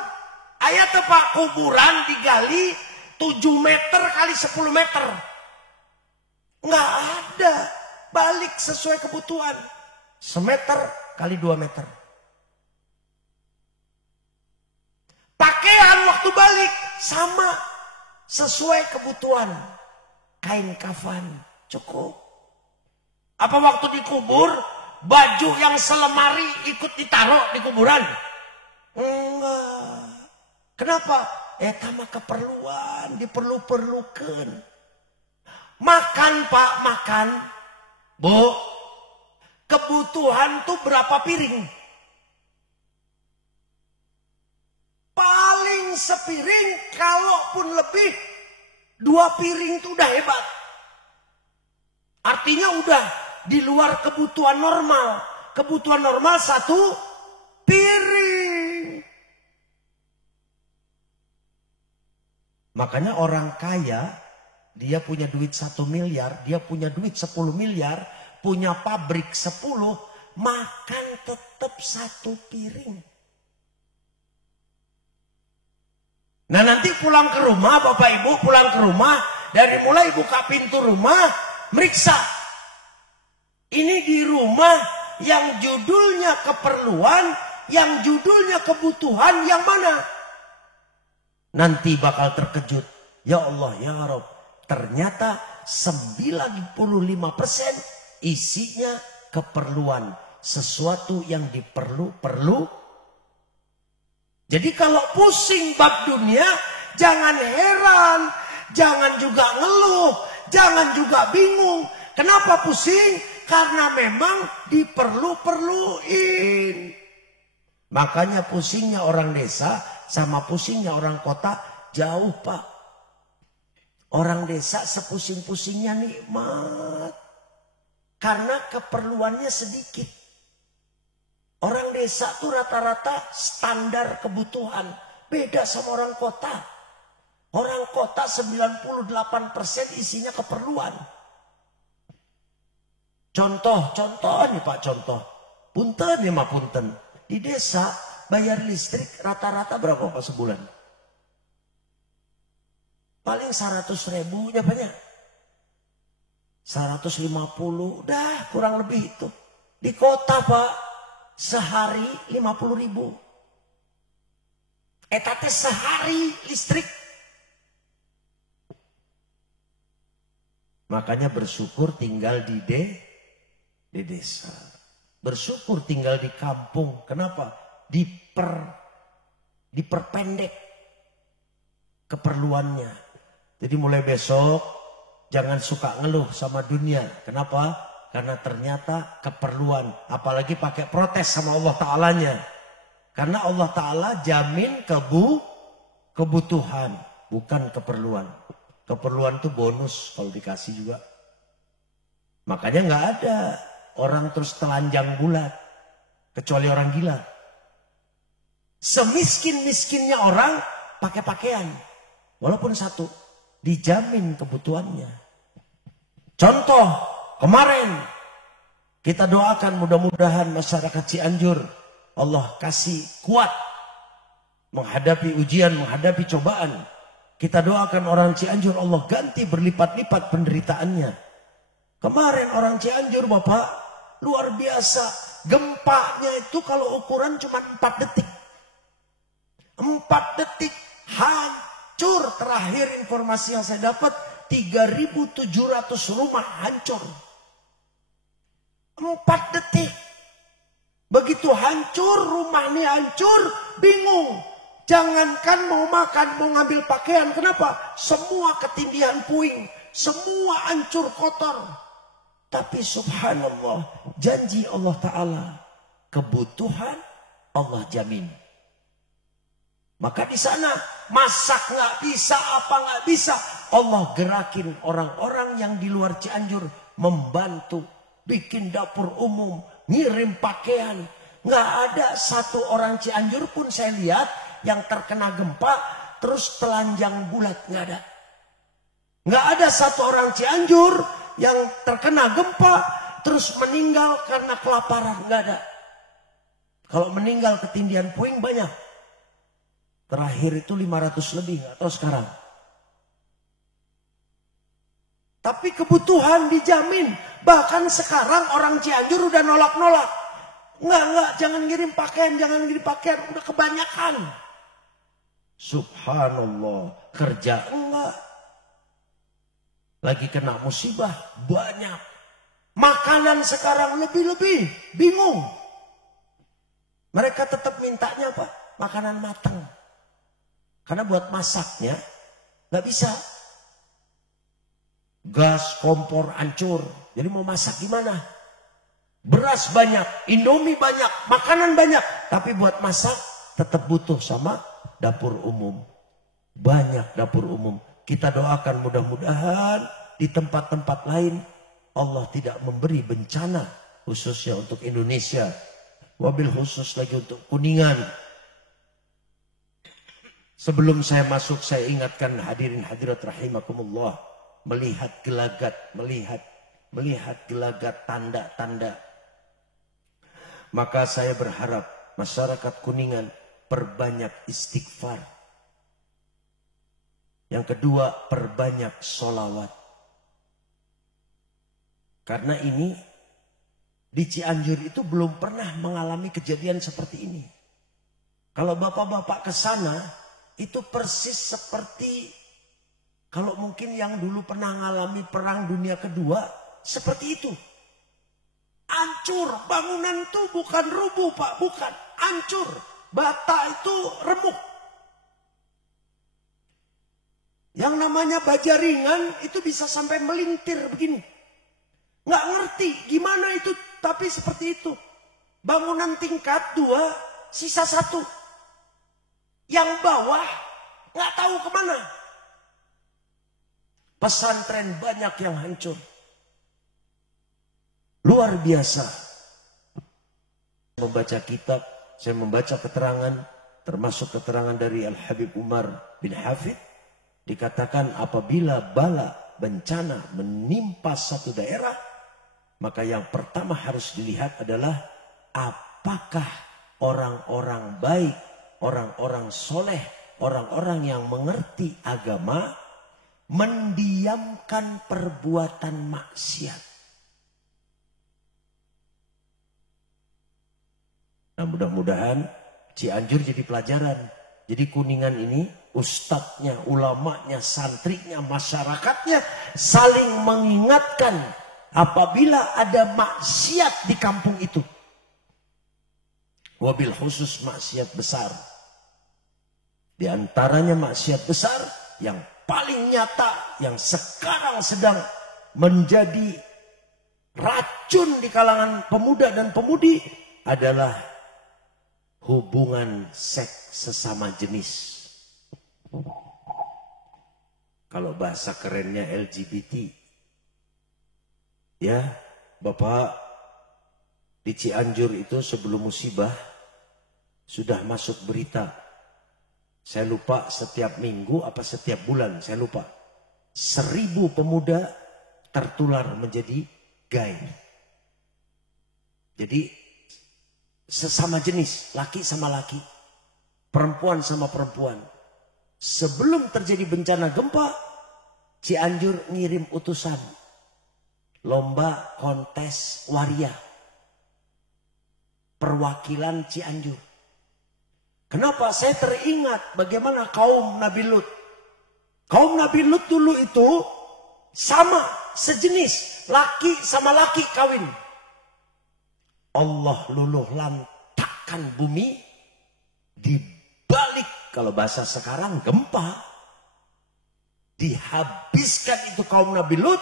Ayat Pak, kuburan digali 7 meter kali 10 meter. Nggak ada. Balik sesuai kebutuhan. 1 meter kali 2 meter. waktu balik sama sesuai kebutuhan. Kain kafan cukup. Apa waktu dikubur baju yang selemari ikut ditaruh di kuburan? Enggak. Kenapa? Tama keperluan, diperlukan. Makan Pak, makan. Bu, kebutuhan tuh berapa piring? Paling sepiring, kalaupun lebih 2 piring itu udah hebat. Artinya udah di luar kebutuhan normal. Kebutuhan normal 1 piring. Makanya orang kaya, dia punya duit 1 miliar, dia punya duit 10 miliar, punya pabrik 10, makan tetap 1 piring. Nah nanti pulang ke rumah, Bapak Ibu pulang ke rumah, dari mulai buka pintu rumah, meriksa. Ini di rumah yang judulnya keperluan, yang judulnya kebutuhan, yang mana? Nanti bakal terkejut. Ya Allah, ya Rabb. Ternyata 95% isinya keperluan. Sesuatu yang diperlu. Jadi kalau pusing bab dunia, jangan heran, jangan juga ngeluh, jangan juga bingung. Kenapa pusing? Karena memang diperluin. Makanya pusingnya orang desa sama pusingnya orang kota jauh Pak. Orang desa sepusing-pusingnya nikmat. Karena keperluannya sedikit. Orang desa tuh rata-rata standar kebutuhan. Beda sama orang kota. Orang kota 98% isinya keperluan. Contoh nih Pak, contoh. Punten ya Mak, punten. Di desa bayar listrik rata-rata berapa Pak sebulan? Paling 100.000 banyak. 150, dah kurang lebih itu. Di kota Pak. Sehari 50.000. Etate sehari listrik. Makanya bersyukur tinggal di desa. Bersyukur tinggal di kampung. Kenapa? Diperpendek keperluannya. Jadi mulai besok jangan suka ngeluh sama dunia. Kenapa? Karena ternyata keperluan. Apalagi pakai protes sama Allah Ta'alanya. Karena Allah Ta'ala jamin kebutuhan. Bukan keperluan. Keperluan itu bonus kalau dikasih juga. Makanya nggak ada orang terus telanjang bulat. Kecuali orang gila. Semiskin-miskinnya orang pakai pakaian. Walaupun satu. Dijamin kebutuhannya. Contoh. Kemarin kita doakan mudah-mudahan masyarakat Cianjur Allah kasih kuat menghadapi ujian, menghadapi cobaan. Kita doakan orang Cianjur Allah ganti berlipat-lipat penderitaannya. Kemarin orang Cianjur Bapak luar biasa. Gempanya itu kalau ukuran cuma 4 detik. 4 detik hancur. Terakhir informasi yang saya dapat 3.700 rumah hancur. 4 detik. Begitu hancur, rumah ini hancur, bingung. Jangankan mau makan, mau ngambil pakaian. Kenapa? Semua ketindihan puing. Semua hancur kotor. Tapi subhanallah, janji Allah Ta'ala. Kebutuhan Allah jamin. Maka di sana masak nggak bisa, apa nggak bisa. Allah gerakin orang-orang yang di luar Cianjur membantu. Bikin dapur umum, ngirim pakaian. Nggak ada satu orang Cianjur pun saya lihat yang terkena gempa terus telanjang bulat, nggak ada. Nggak ada satu orang Cianjur yang terkena gempa terus meninggal karena kelaparan, nggak ada. Kalau meninggal ketindihan puing banyak. Terakhir itu 500 lebih, nggak tahu sekarang. Tapi kebutuhan dijamin. Bahkan sekarang orang Cianjur udah nolak-nolak. Enggak, jangan ngirim pakaian, jangan ngirim pakaian. Udah kebanyakan. Subhanallah. Kerja enggak. Lagi kena musibah banyak. Makanan sekarang lebih-lebih. Bingung. Mereka tetap mintanya apa? Makanan matang. Karena buat masaknya nggak bisa. Gas, kompor hancur. Jadi mau masak gimana? Beras banyak, Indomie banyak, makanan banyak. Tapi buat masak tetap butuh sama dapur umum. Banyak dapur umum. Kita doakan mudah-mudahan di tempat-tempat lain Allah tidak memberi bencana. Khususnya untuk Indonesia. Wabil khusus lagi untuk Kuningan. Sebelum saya masuk saya ingatkan hadirin hadirat rahimakumullah. Melihat gelagat, melihat gelagat tanda-tanda. Maka saya berharap masyarakat Kuningan perbanyak istighfar. Yang kedua, perbanyak sholawat. Karena ini di Cianjur itu belum pernah mengalami kejadian seperti ini. Kalau bapak-bapak ke sana itu persis seperti kalau mungkin yang dulu pernah mengalami perang dunia kedua seperti itu. Hancur, bangunan itu bukan rubuh Pak, bukan. Hancur, bata itu remuk. Yang namanya baja ringan itu bisa sampai melintir begini. Nggak ngerti gimana itu, tapi seperti itu. Bangunan tingkat 2, sisa 1. Yang bawah nggak tahu kemana. Pesantren banyak yang hancur. Luar biasa. Membaca kitab, saya membaca keterangan, termasuk keterangan dari Al-Habib Umar bin Hafid. Dikatakan apabila bala bencana menimpa satu daerah, maka yang pertama harus dilihat adalah apakah orang-orang baik, orang-orang soleh, orang-orang yang mengerti agama, mendiamkan perbuatan maksiat. Nah, mudah-mudahan Cianjur jadi pelajaran. Jadi Kuningan ini ustadznya, ulamanya, santrinya, masyarakatnya saling mengingatkan apabila ada maksiat di kampung itu. Wabil khusus maksiat besar. Di antaranya maksiat besar yang paling nyata, yang sekarang sedang menjadi racun di kalangan pemuda dan pemudi adalah hubungan seks sesama jenis. Kalau bahasa kerennya LGBT. Ya, Bapak di Cianjur itu sebelum musibah sudah masuk berita. Saya lupa setiap minggu apa setiap bulan, saya lupa. 1000 pemuda tertular menjadi gay. Jadi sesama jenis, laki sama laki, perempuan sama perempuan. Sebelum terjadi bencana gempa, Cianjur ngirim utusan. Lomba kontes waria. Perwakilan Cianjur. Kenapa? Saya teringat bagaimana kaum Nabi Lut. Kaum Nabi Lut dulu itu sama, sejenis. Laki sama laki kawin. Allah luluh lantakkan bumi, dibalik kalau bahasa sekarang gempa, dihabiskan itu kaum Nabi Lut,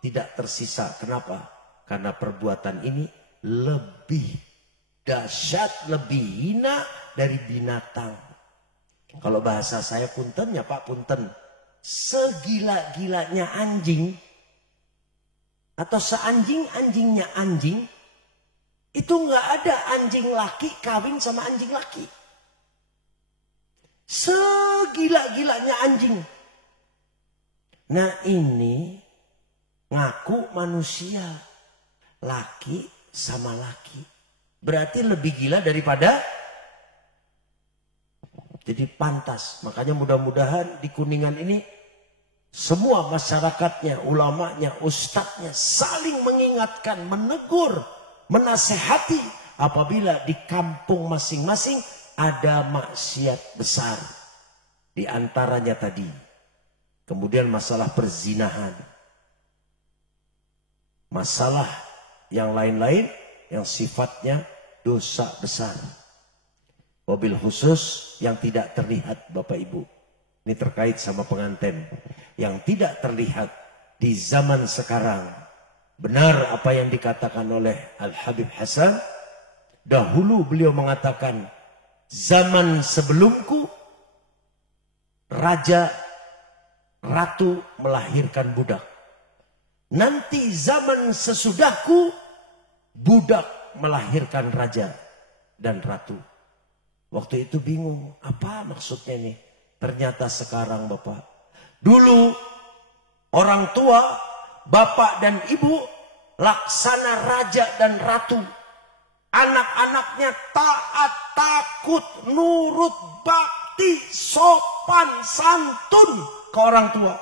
tidak tersisa. Kenapa? Karena perbuatan ini lebih dahsyat, lebih hina dari binatang. Kalau bahasa saya punten ya Pak, punten, segila-gilanya anjing atau seanjing-anjingnya anjing, itu nggak ada anjing laki kawin sama anjing laki. Segila-gilanya anjing. Nah ini ngaku manusia. Laki sama laki. Berarti lebih gila daripada. Jadi pantas. Makanya mudah-mudahan di Kuningan ini semua masyarakatnya, ulamanya, ustadznya saling mengingatkan, menegur, menasehati apabila di kampung masing-masing ada maksiat besar. Di antaranya tadi. Kemudian masalah perzinahan. Masalah yang lain-lain yang sifatnya dosa besar. Wabil khusus yang tidak terlihat Bapak Ibu. Ini terkait sama pengantin. Yang tidak terlihat di zaman sekarang. Benar apa yang dikatakan oleh Al-Habib Hasan. Dahulu beliau mengatakan, zaman sebelumku, raja, ratu melahirkan budak. Nanti zaman sesudahku, budak melahirkan raja dan ratu. Waktu itu bingung, apa maksudnya nih? Ternyata sekarang Bapak. Dulu orang tua, bapak dan ibu, laksana raja dan ratu. Anak-anaknya taat, takut, nurut, bakti, sopan, santun ke orang tua.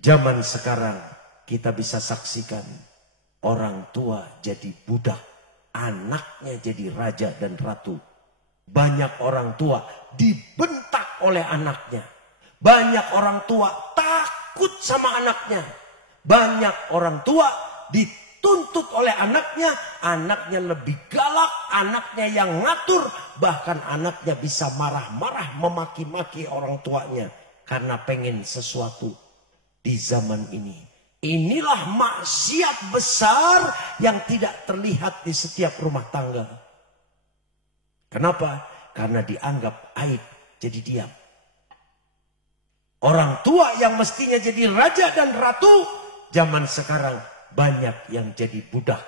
Zaman sekarang kita bisa saksikan orang tua jadi budak, anaknya jadi raja dan ratu. Banyak orang tua dibentak oleh anaknya. Banyak orang tua takut sama anaknya. Banyak orang tua dituntut oleh anaknya. Anaknya lebih galak, anaknya yang ngatur. Bahkan anaknya bisa marah-marah memaki-maki orang tuanya. Karena pengen sesuatu di zaman ini. Inilah maksiat besar yang tidak terlihat di setiap rumah tangga. Kenapa? Karena dianggap aib jadi diam. Orang tua yang mestinya jadi raja dan ratu, zaman sekarang banyak yang jadi budak.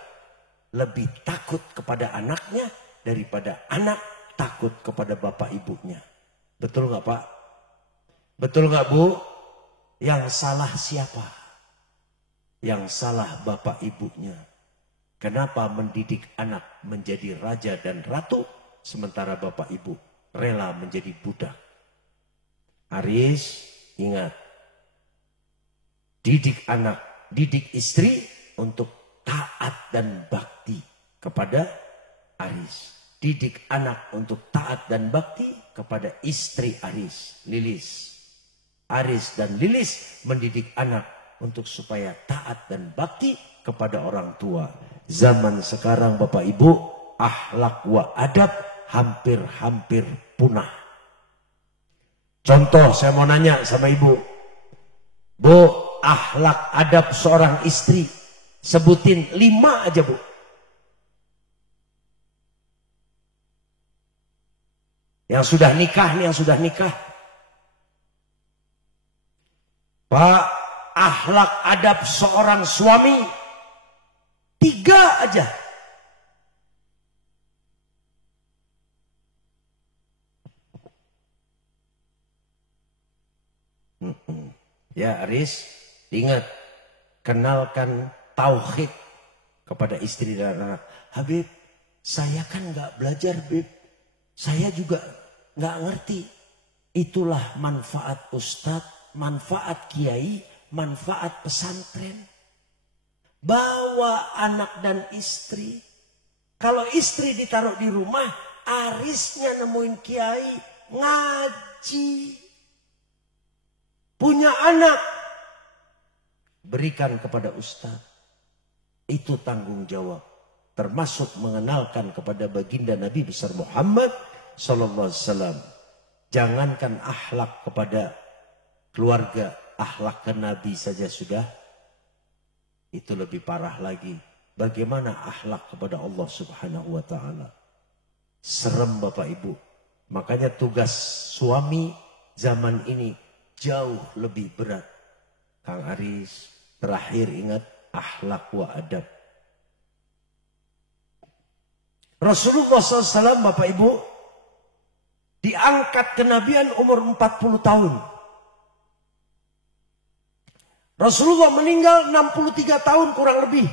Lebih takut kepada anaknya daripada anak takut kepada bapak ibunya. Betul nggak Pak? Betul nggak Bu? Yang salah siapa? Yang salah bapak ibunya. Kenapa mendidik anak menjadi raja dan ratu, sementara bapak ibu rela menjadi budak? Aris, ingat. Didik anak, didik istri untuk taat dan bakti kepada Aris. Didik anak untuk taat dan bakti kepada istri Aris, Lilis. Aris dan Lilis mendidik anak untuk supaya taat dan bakti kepada orang tua. Zaman sekarang Bapak Ibu, akhlak wa adab hampir-hampir punah. Contoh saya mau nanya sama Ibu. Bu, akhlak adab seorang istri. Sebutin 5 aja Bu. Yang sudah nikah nih, yang sudah nikah. Pak, akhlak adab seorang suami 3 aja. Ya Aris, ingat, kenalkan tauhid kepada istri dan anak. Habib, saya kan nggak belajar Bib. Saya juga nggak ngerti. Itulah manfaat ustadz, manfaat kiai, manfaat pesantren. Bawa anak dan istri. Kalau istri ditaruh di rumah, Arisnya nemuin kiai, ngaji. Punya anak, berikan kepada ustadz. Itu tanggung jawab. Termasuk mengenalkan kepada baginda Nabi besar Muhammad sallallahu alaihi wasallam. Jangankan akhlak kepada keluarga, akhlak ke Nabi saja sudah. Itu lebih parah lagi. Bagaimana akhlak kepada Allah Subhanahu wa taala? Serem Bapak Ibu. Makanya tugas suami zaman ini jauh lebih berat. Kang Aris, terakhir ingat akhlak wa adab. Rasulullah SAW Bapak Ibu diangkat kenabian umur 40 tahun. Rasulullah meninggal 63 tahun kurang lebih.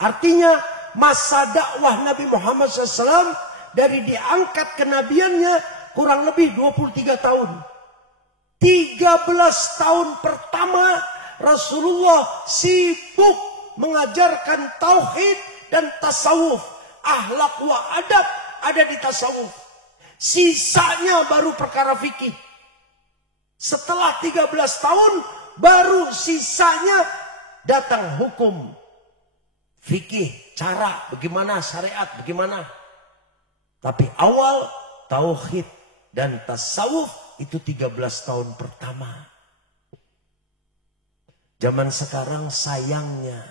Artinya masa dakwah Nabi Muhammad SAW dari diangkat kenabiannya kurang lebih 23 tahun. 13 tahun pertama Rasulullah sibuk mengajarkan tauhid dan tasawuf. Akhlak wa adab ada di tasawuf. Sisanya baru perkara fikih. Setelah 13 tahun baru sisanya datang hukum fikih, cara bagaimana, syariat bagaimana. Tapi awal tauhid dan tasawuf itu 13 tahun pertama. Zaman sekarang sayangnya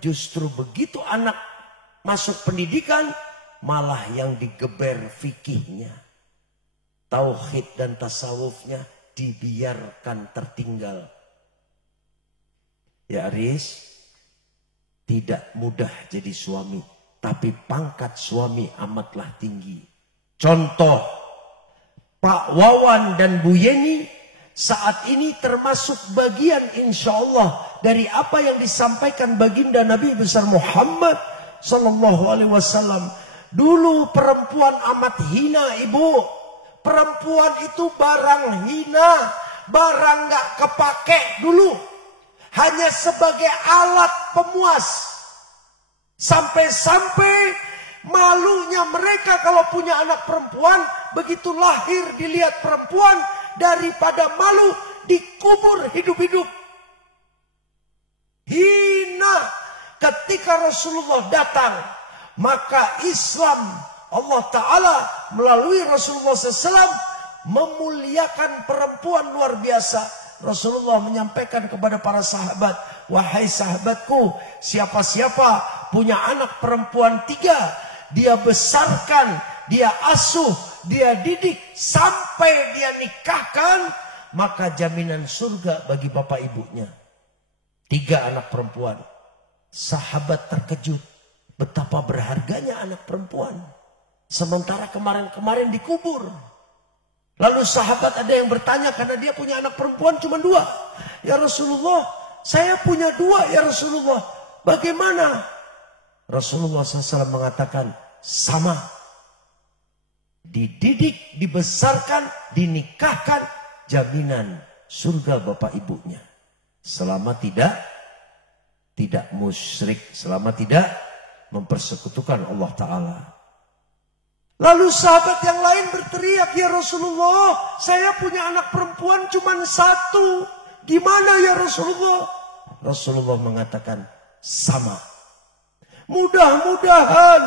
justru begitu anak masuk pendidikan malah yang digeber fikihnya. Tauhid dan tasawufnya dibiarkan tertinggal. Ya Aris, tidak mudah jadi suami, tapi pangkat suami amatlah tinggi. Contoh, Pak Wawan dan Bu Yeni saat ini termasuk bagian insya Allah dari apa yang disampaikan baginda Nabi besar Muhammad Sallallahu Alaihi Wasallam. Dulu perempuan amat hina, ibu. Perempuan itu barang hina, barang gak kepake dulu. Hanya sebagai alat pemuas. Sampai-sampai malunya mereka kalau punya anak perempuan, begitu lahir dilihat perempuan, daripada malu dikubur hidup-hidup. Hina. Ketika Rasulullah datang, maka Islam Allah Ta'ala melalui Rasulullah SAW memuliakan perempuan luar biasa. Rasulullah menyampaikan kepada para sahabat, wahai sahabatku, siapa-siapa punya anak perempuan 3, dia besarkan, dia asuh, dia didik sampai dia nikahkan, maka jaminan surga bagi bapak ibunya. 3 anak perempuan. Sahabat terkejut betapa berharganya anak perempuan. Sementara kemarin-kemarin dikubur. Lalu sahabat ada yang bertanya karena dia punya anak perempuan cuma 2. Ya Rasulullah, saya punya 2 ya Rasulullah. Bagaimana? Rasulullah SAW mengatakan sama. Dididik, dibesarkan, dinikahkan, jaminan surga bapak ibunya. Selama tidak musyrik, selama tidak mempersekutukan Allah Ta'ala. Lalu sahabat yang lain berteriak, ya Rasulullah, saya punya anak perempuan cuma 1. Gimana ya Rasulullah? Rasulullah mengatakan sama. Mudah-mudahan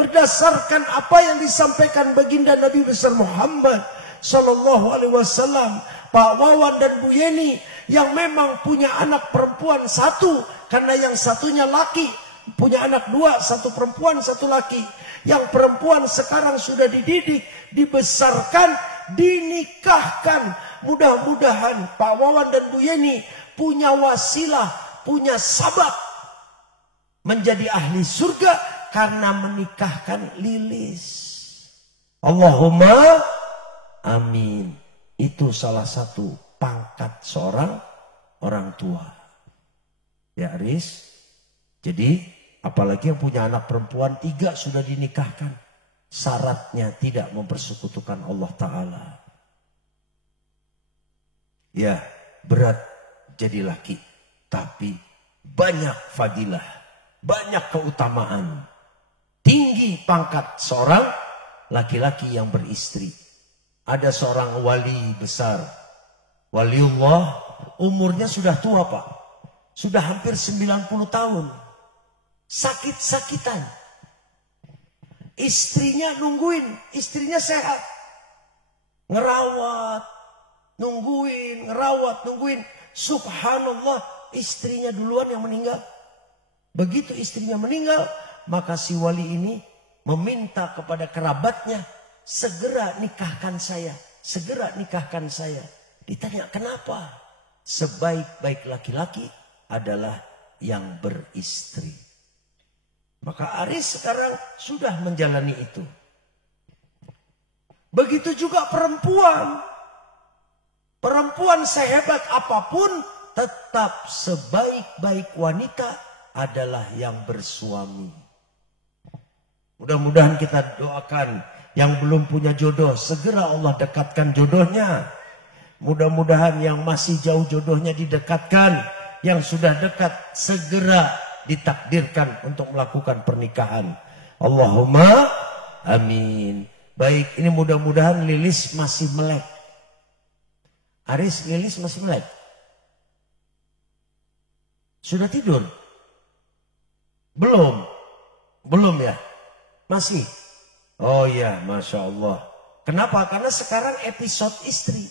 berdasarkan apa yang disampaikan baginda Nabi besar Muhammad Sallallahu Alaihi Wasallam, Pak Wawan dan Bu Yeni yang memang punya anak perempuan 1, karena yang satunya laki, punya anak 2, 1 perempuan 1 laki. Yang perempuan sekarang sudah dididik, dibesarkan, dinikahkan. Mudah-mudahan Pak Wawan dan Bu Yeni punya wasilah, punya sabab menjadi ahli surga karena menikahkan Lilis. Allahumma amin. Itu salah satu pangkat seorang orang tua. Ya Aris, jadi apalagi yang punya anak perempuan 3 sudah dinikahkan. Syaratnya tidak mempersekutukan Allah Ta'ala. Ya, berat jadi laki. Tapi banyak fadilah. Banyak keutamaan. Tinggi pangkat seorang laki-laki yang beristri. Ada seorang wali besar. Waliullah umurnya sudah tua Pak. Sudah hampir 90 tahun. Sakit-sakitan. Istrinya nungguin. Istrinya sehat. Ngerawat. Nungguin. Subhanallah. Istrinya duluan yang meninggal. Begitu istrinya meninggal. Maka si wali ini meminta kepada kerabatnya. Segera nikahkan saya. Segera nikahkan saya. Ditanya kenapa? Sebaik-baik laki-laki adalah yang beristri. Maka Aris sekarang sudah menjalani itu. Begitu juga perempuan. Perempuan sehebat apapun tetap sebaik-baik wanita adalah yang bersuami. Mudah-mudahan kita doakan yang belum punya jodoh, segera Allah dekatkan jodohnya. Mudah-mudahan yang masih jauh jodohnya didekatkan. Yang sudah dekat segera ditakdirkan untuk melakukan pernikahan. Allahumma amin. Baik, ini mudah-mudahan Lilis masih melek. Aris, Lilis masih melek? Sudah tidur? Belum? Belum ya? Masih? Oh iya, Masya Allah. Kenapa? Karena sekarang episode istri.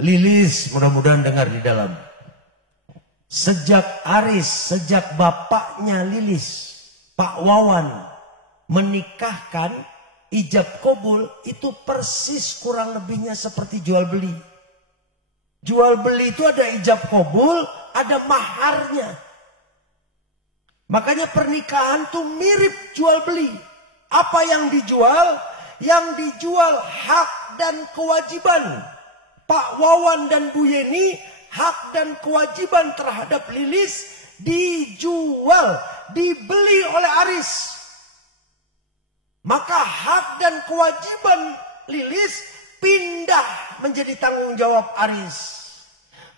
Lilis mudah-mudahan dengar di dalam. Sejak Aris, sejak bapaknya Lilis, Pak Wawan menikahkan, ijab kabul itu persis kurang lebihnya seperti jual beli. Jual beli itu ada ijab kabul, ada maharnya. Makanya pernikahan tuh mirip jual beli. Apa yang dijual? Yang dijual hak dan kewajiban. Pak Wawan dan Bu Yeni, hak dan kewajiban terhadap Lilis dijual, dibeli oleh Aris. Maka hak dan kewajiban Lilis pindah menjadi tanggung jawab Aris.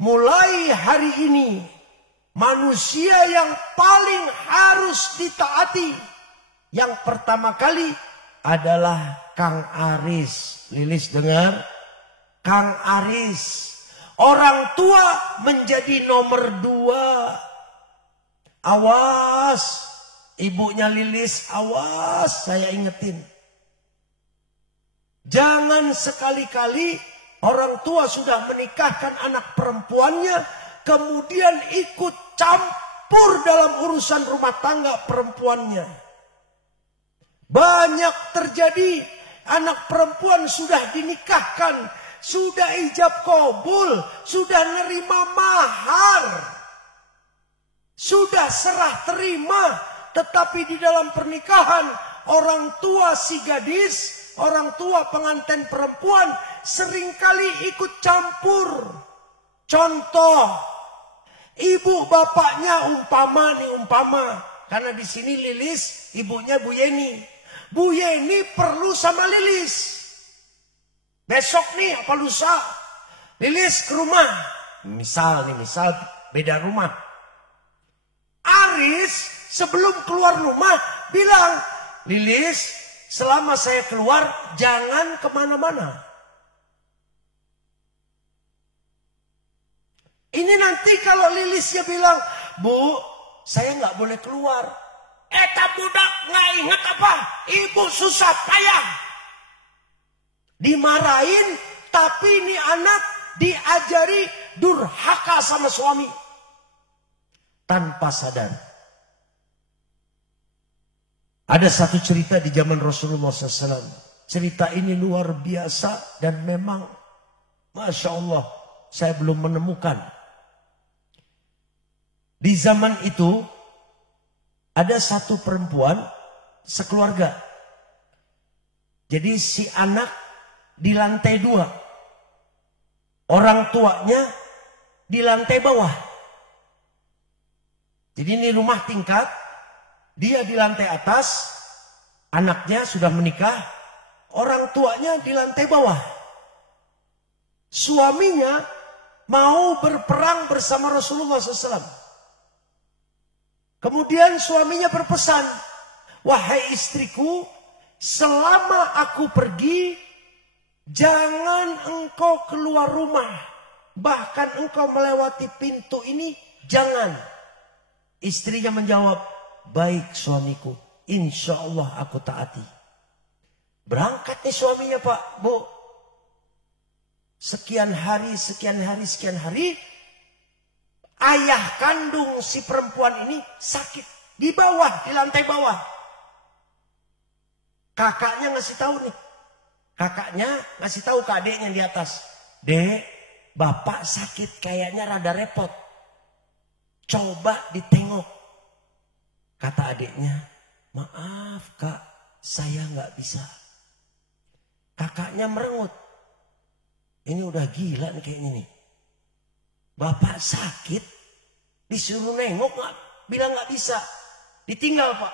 Mulai hari ini, manusia yang paling harus ditaati, yang pertama kali adalah Kang Aris. Lilis dengar, Kang Aris. Orang tua menjadi nomor 2. Awas, ibunya Lilis, awas, saya ingetin. Jangan sekali-kali orang tua sudah menikahkan anak perempuannya, kemudian ikut campur dalam urusan rumah tangga perempuannya. Banyak terjadi, anak perempuan sudah dinikahkan, sudah ijab kabul, sudah nerima mahar, sudah serah terima, tetapi di dalam pernikahan orang tua si gadis, orang tua pengantin perempuan seringkali ikut campur. Contoh, ibu bapaknya umpama, karena di sini Lilis ibunya Bu Yeni. Bu Yeni perlu sama Lilis. Besok nih apa lusa Lilis ke rumah. Misal beda rumah. Aris sebelum keluar rumah bilang, Lilis selama saya keluar jangan kemana-mana. Ini nanti kalau Lilisnya bilang, Bu saya nggak boleh keluar. Eta budak nggak ingat apa? Ibu susah payah. Dimarahin, tapi ini anak diajari durhaka sama suami. Tanpa sadar. Ada satu cerita di zaman Rasulullah SAW. Cerita ini luar biasa dan memang Masya Allah saya belum menemukan. Di zaman itu ada satu perempuan sekeluarga. Jadi si anak di lantai 2. Orang tuanya di lantai bawah. Jadi ini rumah tingkat. Dia di lantai atas. Anaknya sudah menikah. Orang tuanya di lantai bawah. Suaminya mau berperang bersama Rasulullah SAW. Kemudian suaminya berpesan, wahai istriku, selama aku pergi, jangan engkau keluar rumah. Bahkan engkau melewati pintu ini, jangan. Istrinya menjawab, baik suamiku, insya Allah aku taati. Berangkat nih suaminya Pak, Bu. Sekian hari. Ayah kandung si perempuan ini sakit. Di bawah, di lantai bawah. Kakaknya ngasih tahu nih. Kakaknya ngasih tahu ke adiknya di atas. Dek, bapak sakit kayaknya rada repot. Coba ditengok. Kata adiknya, maaf kak, saya nggak bisa. Kakaknya merengut. Ini udah gila nih kayaknya nih. Bapak sakit, disuruh nengok nggak, bilang nggak bisa, ditinggal Pak.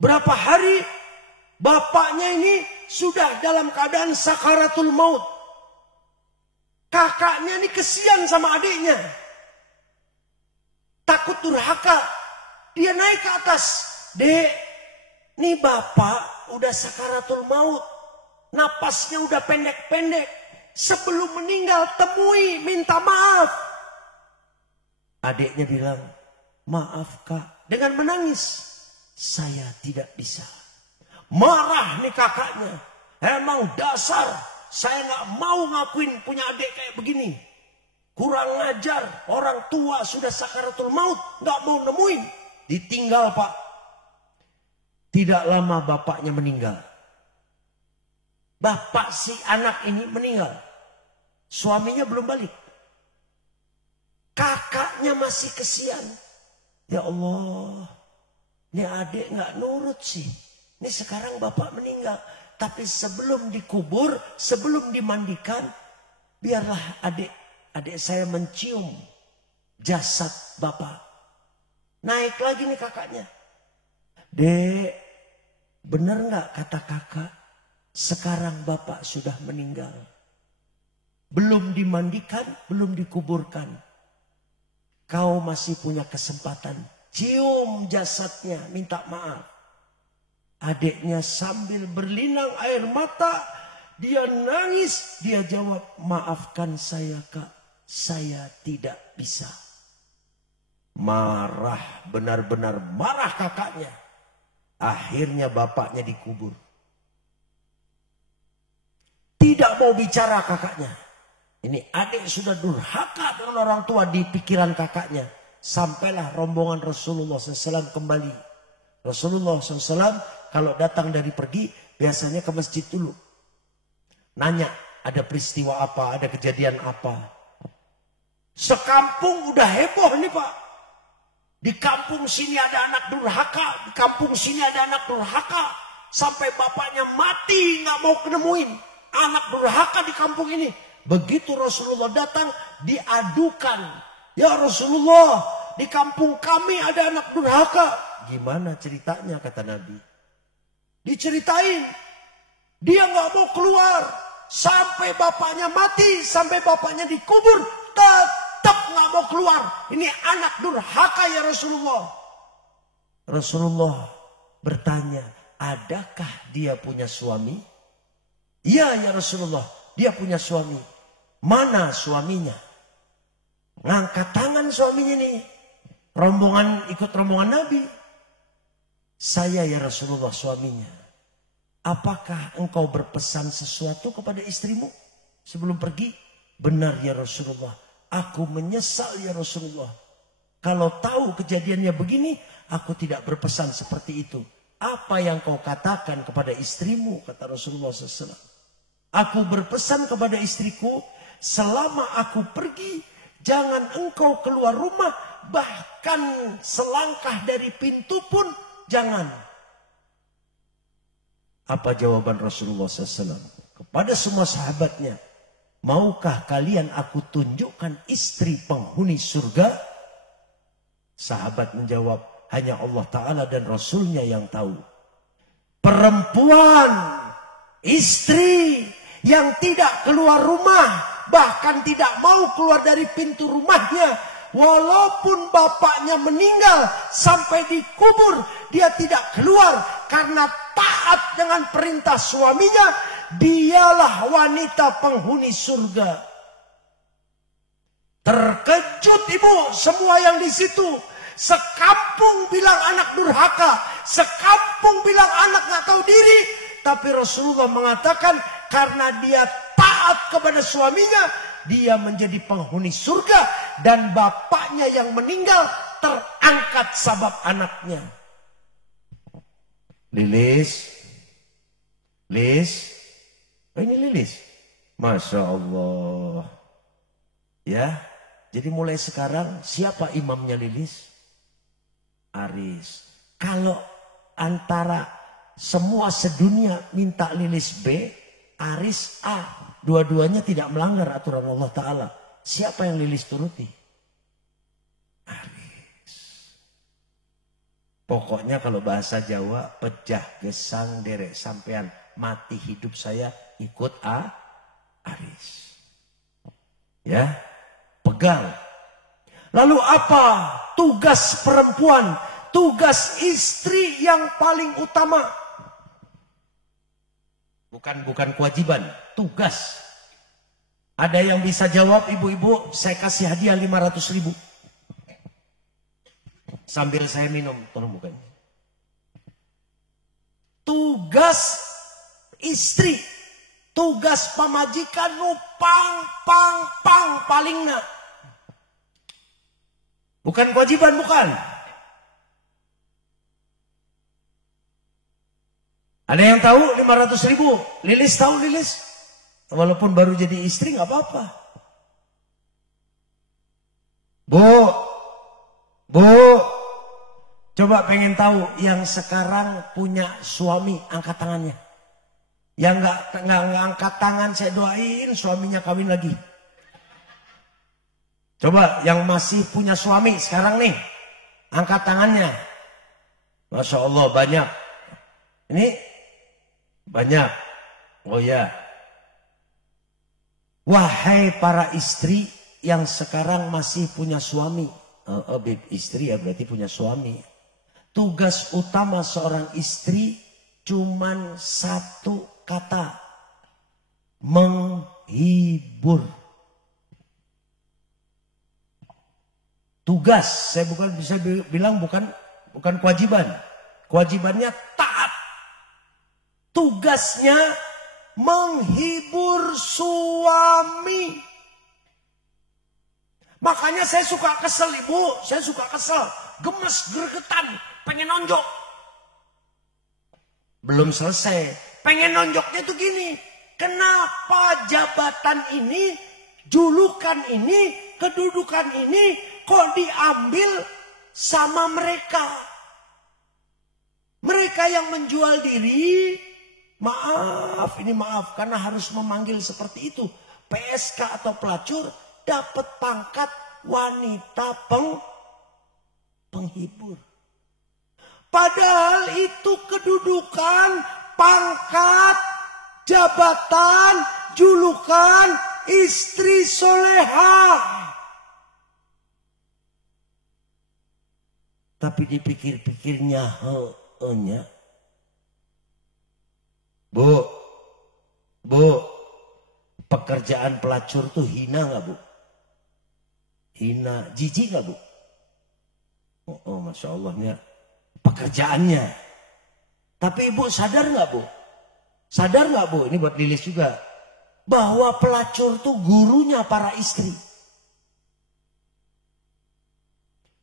Berapa hari bapaknya ini sudah dalam keadaan sakaratul maut. Kakaknya ini kesian sama adiknya, takut durhaka, dia naik ke atas. Dek, nih bapak udah sakaratul maut, napasnya udah pendek-pendek. Sebelum meninggal temui, minta maaf. Adiknya bilang, maaf kak. Dengan menangis, saya tidak bisa. Marah nih kakaknya. Emang dasar, saya gak mau ngakuin punya adik kayak begini. Kurang ajar, orang tua sudah sakaratul maut, gak mau nemuin. Ditinggal pak. Tidak lama bapaknya meninggal. Bapak si anak ini meninggal. Suaminya belum balik. Kakaknya masih kesian. Ya Allah, ini adik gak nurut sih. Ini sekarang bapak meninggal. Tapi sebelum dikubur, sebelum dimandikan, biarlah adik saya mencium jasad bapak. Naik lagi nih kakaknya. Dek, bener gak kata kakak? Sekarang bapak sudah meninggal. Belum dimandikan, belum dikuburkan. Kau masih punya kesempatan. Cium jasadnya, minta maaf. Adiknya sambil berlinang air mata. Dia nangis, dia jawab, maafkan saya kak. Saya tidak bisa. Marah, benar-benar marah kakaknya. Akhirnya bapaknya dikubur. Tidak mau bicara kakaknya. Ini adik sudah durhaka dengan orang tua di pikiran kakaknya. Sampailah rombongan Rasulullah SAW kembali. Rasulullah SAW kalau datang dari pergi biasanya ke masjid dulu. Nanya ada peristiwa apa, ada kejadian apa. Sekampung udah heboh nih pak. Di kampung sini ada anak durhaka. Di kampung sini ada anak durhaka. Sampai bapaknya mati gak mau kenemuin. Anak durhaka di kampung ini. Begitu Rasulullah datang diadukan. Ya Rasulullah, di kampung kami ada anak durhaka. Gimana ceritanya kata Nabi? Diceritain. Dia gak mau keluar. Sampai bapaknya mati. Sampai bapaknya dikubur. Tetap gak mau keluar. Ini anak durhaka ya Rasulullah. Rasulullah bertanya, adakah dia punya suami? Iya ya Rasulullah, dia punya suami. Mana suaminya? Ngangkat tangan suaminya nih. Ikut rombongan Nabi. Saya ya Rasulullah suaminya. Apakah engkau berpesan sesuatu kepada istrimu sebelum pergi? Benar ya Rasulullah. Aku menyesal ya Rasulullah. Kalau tahu kejadiannya begini, aku tidak berpesan seperti itu. Apa yang kau katakan kepada istrimu? Kata Rasulullah SAW. Aku berpesan kepada istriku, selama aku pergi, jangan engkau keluar rumah, bahkan selangkah dari pintu pun jangan. Apa jawaban Rasulullah SAW kepada semua sahabatnya? Maukah kalian aku tunjukkan istri penghuni surga? Sahabat menjawab, hanya Allah Ta'ala dan Rasulnya yang tahu. Perempuan, istri yang tidak keluar rumah, bahkan tidak mau keluar dari pintu rumahnya, walaupun bapaknya meninggal sampai dikubur, dia tidak keluar karena taat dengan perintah suaminya. Dialah wanita penghuni surga. Terkejut ibu semua yang di situ. Sekampung bilang anak durhaka, sekampung bilang anak nggak tahu diri. Tapi Rasulullah mengatakan karena dia taat kepada suaminya, dia menjadi penghuni surga. Dan bapaknya yang meninggal terangkat sabab anaknya. Lilis. Oh, ini Lilis. Masya Allah. Ya, jadi mulai sekarang siapa imamnya Lilis? Aris. Kalau antara semua sedunia minta Lilis B, Aris A. Dua-duanya tidak melanggar aturan Allah Ta'ala. Siapa yang Lilis turuti? Aris. Pokoknya kalau bahasa Jawa, pejah gesang derek sampean. Mati hidup saya ikut Aris. Ya, pegang. Lalu apa tugas perempuan? Tugas istri yang paling utama. Bukan kewajiban, tugas. Ada yang bisa jawab ibu-ibu, saya kasih hadiah 500.000. Sambil saya minum, tolong bukan. Tugas istri, tugas pamajikan nu pang palingna. Bukan kewajiban, bukan. Ada yang tahu 500.000? Lilis tahu, Lilis? Walaupun baru jadi istri nggak apa-apa. Bu, coba pengen tahu yang sekarang punya suami, angkat tangannya. Yang nggak angkat tangan saya doain suaminya kawin lagi. Coba yang masih punya suami sekarang nih, angkat tangannya. Masya Allah banyak. Ini banyak. Oh ya. Wahai para istri yang sekarang masih punya suami. Istri ya berarti punya suami. Tugas utama seorang istri cuman satu kata. Menghibur. Tugas, saya bukan bisa bilang bukan kewajiban. Kewajibannya taat. Tugasnya menghibur suami. Makanya saya suka kesel ibu, saya suka kesel. Gemes, gregetan, pengen nonjok. Belum selesai, pengen nonjoknya tuh gini. Kenapa jabatan ini, julukan ini, kedudukan ini kok diambil sama mereka? Mereka yang menjual diri, maaf karena harus memanggil seperti itu. PSK atau pelacur dapat pangkat wanita penghibur. Padahal itu kedudukan, pangkat, jabatan, julukan istri soleha. Tapi dipikir-pikirnya hanya. Bu, pekerjaan pelacur tuh hina gak bu? Hina, jijik gak bu? Oh Masya Allahnya pekerjaannya. Tapi ibu sadar gak bu? Sadar gak bu? Ini buat Lilis juga. Bahwa pelacur tuh gurunya para istri.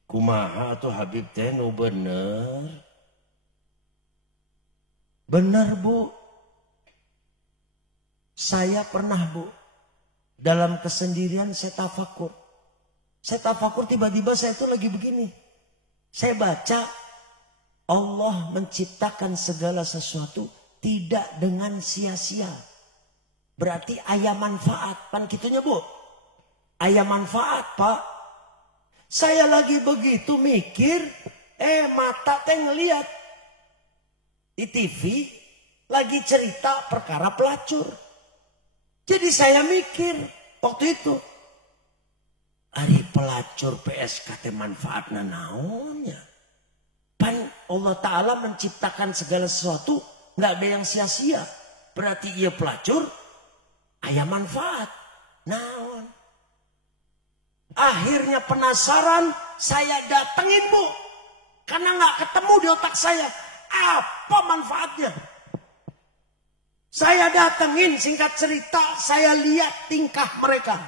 Kumaha tuh Habib teh nu bener. Benar bu. Saya pernah bu. Dalam kesendirian saya tafakur. Saya tafakur tiba-tiba saya itu lagi begini. Saya baca. Allah menciptakan segala sesuatu tidak dengan sia-sia. Berarti ayah manfaat. Kan gitunya bu. Ayah manfaat pak. Saya lagi begitu mikir. Mata teh ngeliat. Di TV lagi cerita perkara pelacur. Jadi saya mikir waktu itu. Ari pelacur PSKT manfaatna naonnya. Pan Allah Ta'ala menciptakan segala sesuatu. Nggak ada yang sia-sia. Berarti ia pelacur. Aya manfaat. Naon. Akhirnya penasaran. Saya datengin bu. Karena nggak ketemu di otak saya. Apa manfaatnya? Saya datengin singkat cerita. Saya lihat tingkah mereka.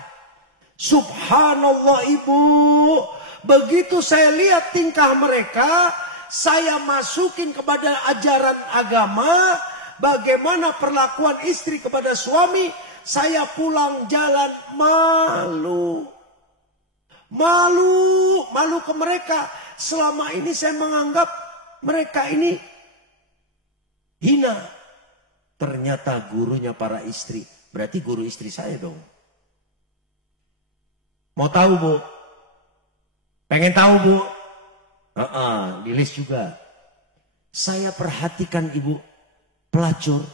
Subhanallah ibu. Begitu saya lihat tingkah mereka. Saya masukin kepada ajaran agama. Bagaimana perlakuan istri kepada suami. Saya pulang jalan malu. Malu ke mereka. Selama ini saya menganggap mereka ini hina. Ternyata gurunya para istri. Berarti guru istri saya dong. Mau tahu bu? Pengen tahu bu? Lilis juga. Saya perhatikan ibu pelacur.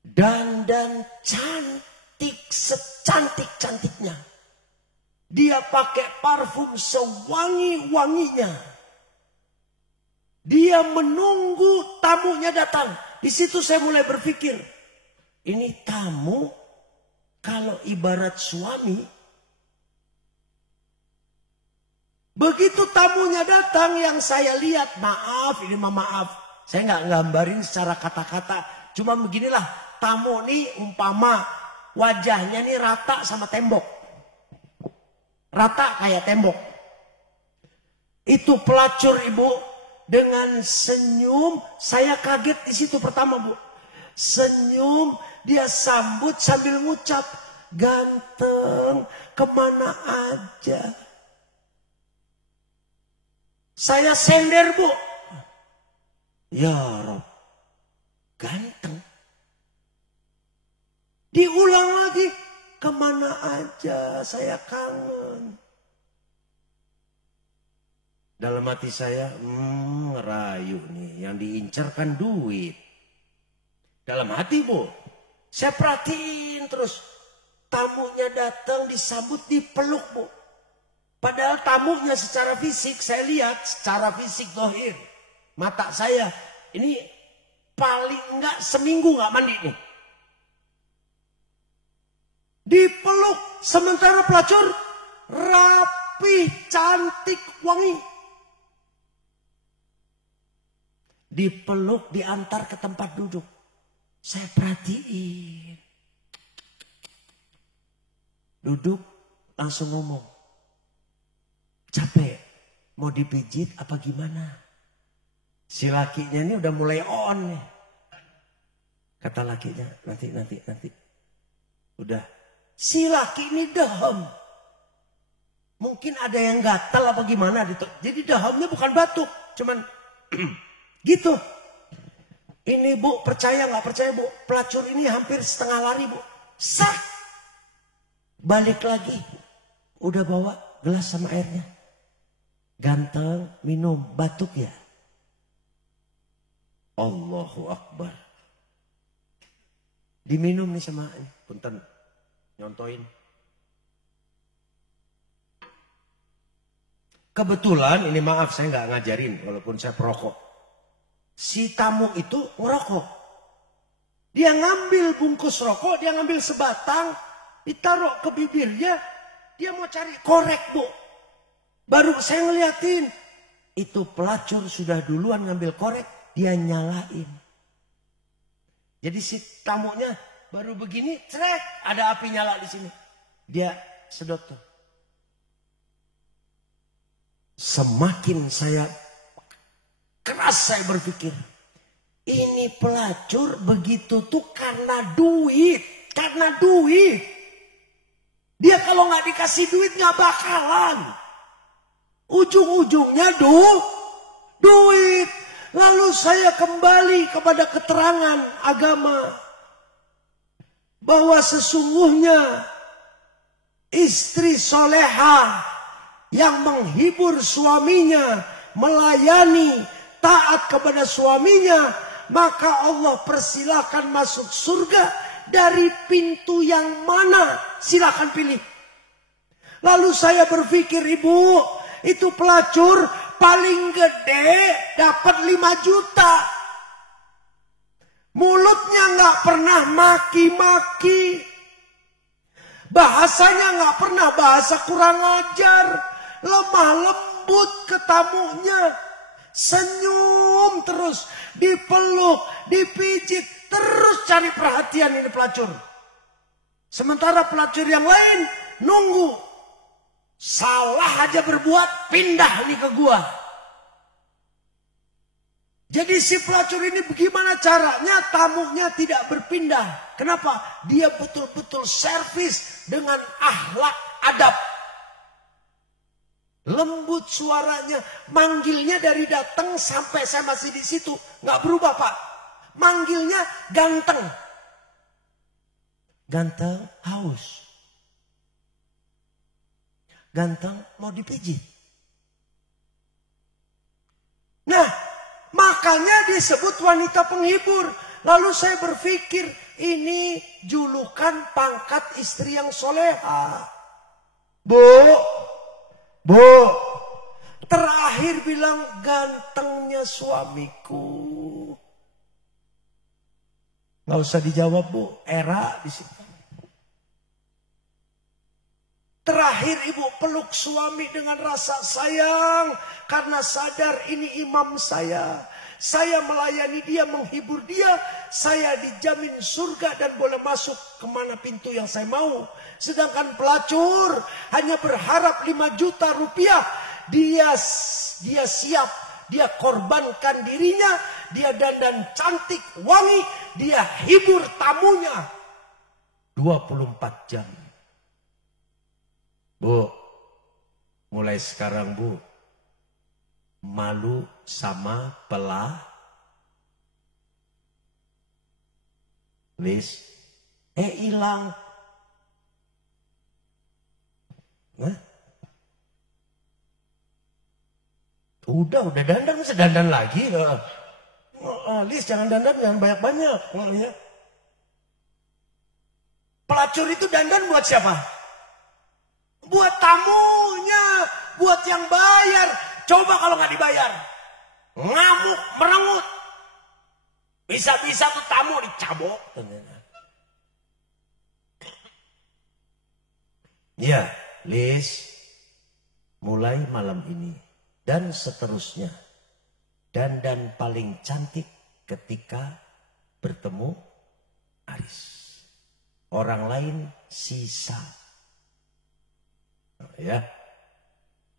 Dandan cantik secantik-cantiknya. Dia pakai parfum sewangi-wanginya. Dia menunggu tamunya datang. Di situ saya mulai berpikir. Ini tamu kalau ibarat suami. Begitu tamunya datang yang saya lihat, maaf ini maaf. Saya nggak gambarin secara kata-kata. Cuma beginilah tamu nih umpama wajahnya nih rata sama tembok. Rata kayak tembok. Itu pelacur ibu dengan senyum. Saya kaget di situ pertama bu. Senyum dia sambut sambil ngucap. Ganteng kemana aja. Saya sender bu. Ya Rob. Ganteng. Diulang lagi. Kemana aja saya kangen. Dalam hati saya, ngerayu nih. Yang diincar kan duit. Dalam hati bu. Saya perhatiin terus. Tamunya datang disambut dipeluk bu. Padahal tamunya secara fisik saya lihat. Secara fisik dohir. Mata saya. Ini paling enggak seminggu enggak mandi nih. Dipeluk. Sementara pelacur rapi, cantik, wangi. Dipeluk, diantar ke tempat duduk. Saya perhatiin. Duduk, langsung ngomong. Capek, mau dipijit apa gimana? Si lakinya ini udah mulai on nih. Kata lakinya, nanti. Udah. Si laki ini daham. Mungkin ada yang gatal apa gimana. Jadi dahamnya bukan batuk. Cuman gitu. Ini bu, percaya nggak percaya bu. Pelacur ini hampir setengah lari bu. Sak. Balik lagi. Udah bawa gelas sama airnya. Ganteng, minum, batuk ya. Allahu Akbar. Diminum nih sama punten. Nyontoin. Kebetulan ini maaf saya nggak ngajarin walaupun saya perokok. Si tamu itu ngerokok. Dia ngambil bungkus rokok, dia ngambil sebatang, ditaruh ke bibirnya, dia mau cari korek bu. Baru saya ngeliatin, itu pelacur sudah duluan ngambil korek, dia nyalain. Jadi si tamunya baru begini, trek, ada api nyala di sini. Dia sedot tuh. Semakin saya keras saya berpikir. Ini pelacur begitu tuh karena duit. Karena duit. Dia kalau nggak dikasih duit nggak bakalan. Ujung-ujungnya duit. Lalu saya kembali kepada keterangan agama. Bahwa sesungguhnya istri solehah yang menghibur suaminya, melayani, taat kepada suaminya, maka Allah persilahkan masuk surga dari pintu yang mana, silakan pilih. Lalu saya berpikir, ibu, itu pelacur paling gede dapat 5 juta. Mulutnya nggak pernah maki-maki, bahasanya nggak pernah bahasa kurang ajar. Lemah lembut ke tamunya. Senyum terus. Dipeluk. Dipijit. Terus cari perhatian ini pelacur. Sementara pelacur yang lain nunggu. Salah aja berbuat. Pindah nih ke gua. Jadi si pelacur ini bagaimana caranya tamunya tidak berpindah. Kenapa? Dia betul-betul servis dengan akhlak adab. Lembut suaranya, manggilnya dari datang sampai saya masih di situ, nggak berubah pak. Manggilnya ganteng, ganteng haus, ganteng mau dipijit. Nah, makanya disebut wanita penghibur. Lalu saya berpikir, ini julukan pangkat istri yang soleha. Bu, terakhir bilang gantengnya suamiku. Nggak usah dijawab Bu, era di situ. Terakhir ibu peluk suami dengan rasa sayang karena sadar ini imam saya. Saya melayani dia, menghibur dia. Saya dijamin surga dan boleh masuk kemana pintu yang saya mau. Sedangkan pelacur hanya berharap 5 juta rupiah. Dia siap, dia korbankan dirinya. Dia dandan cantik, wangi. Dia hibur tamunya 24 jam. Bu, mulai sekarang Bu, malu sama Lis, hilang. Hah? Udah dandan, bisa dandan lagi. Lis jangan dandan, jangan banyak-banyak. Pelacur itu dandan buat siapa? Buat tamunya, buat yang bayar. Coba kalau nggak dibayar, ngamuk, merengut. Bisa-bisa tuh tamu dicabok. Ya, Lis, mulai malam ini dan seterusnya, dandan paling cantik ketika bertemu Aris. Orang lain sisa. Ya,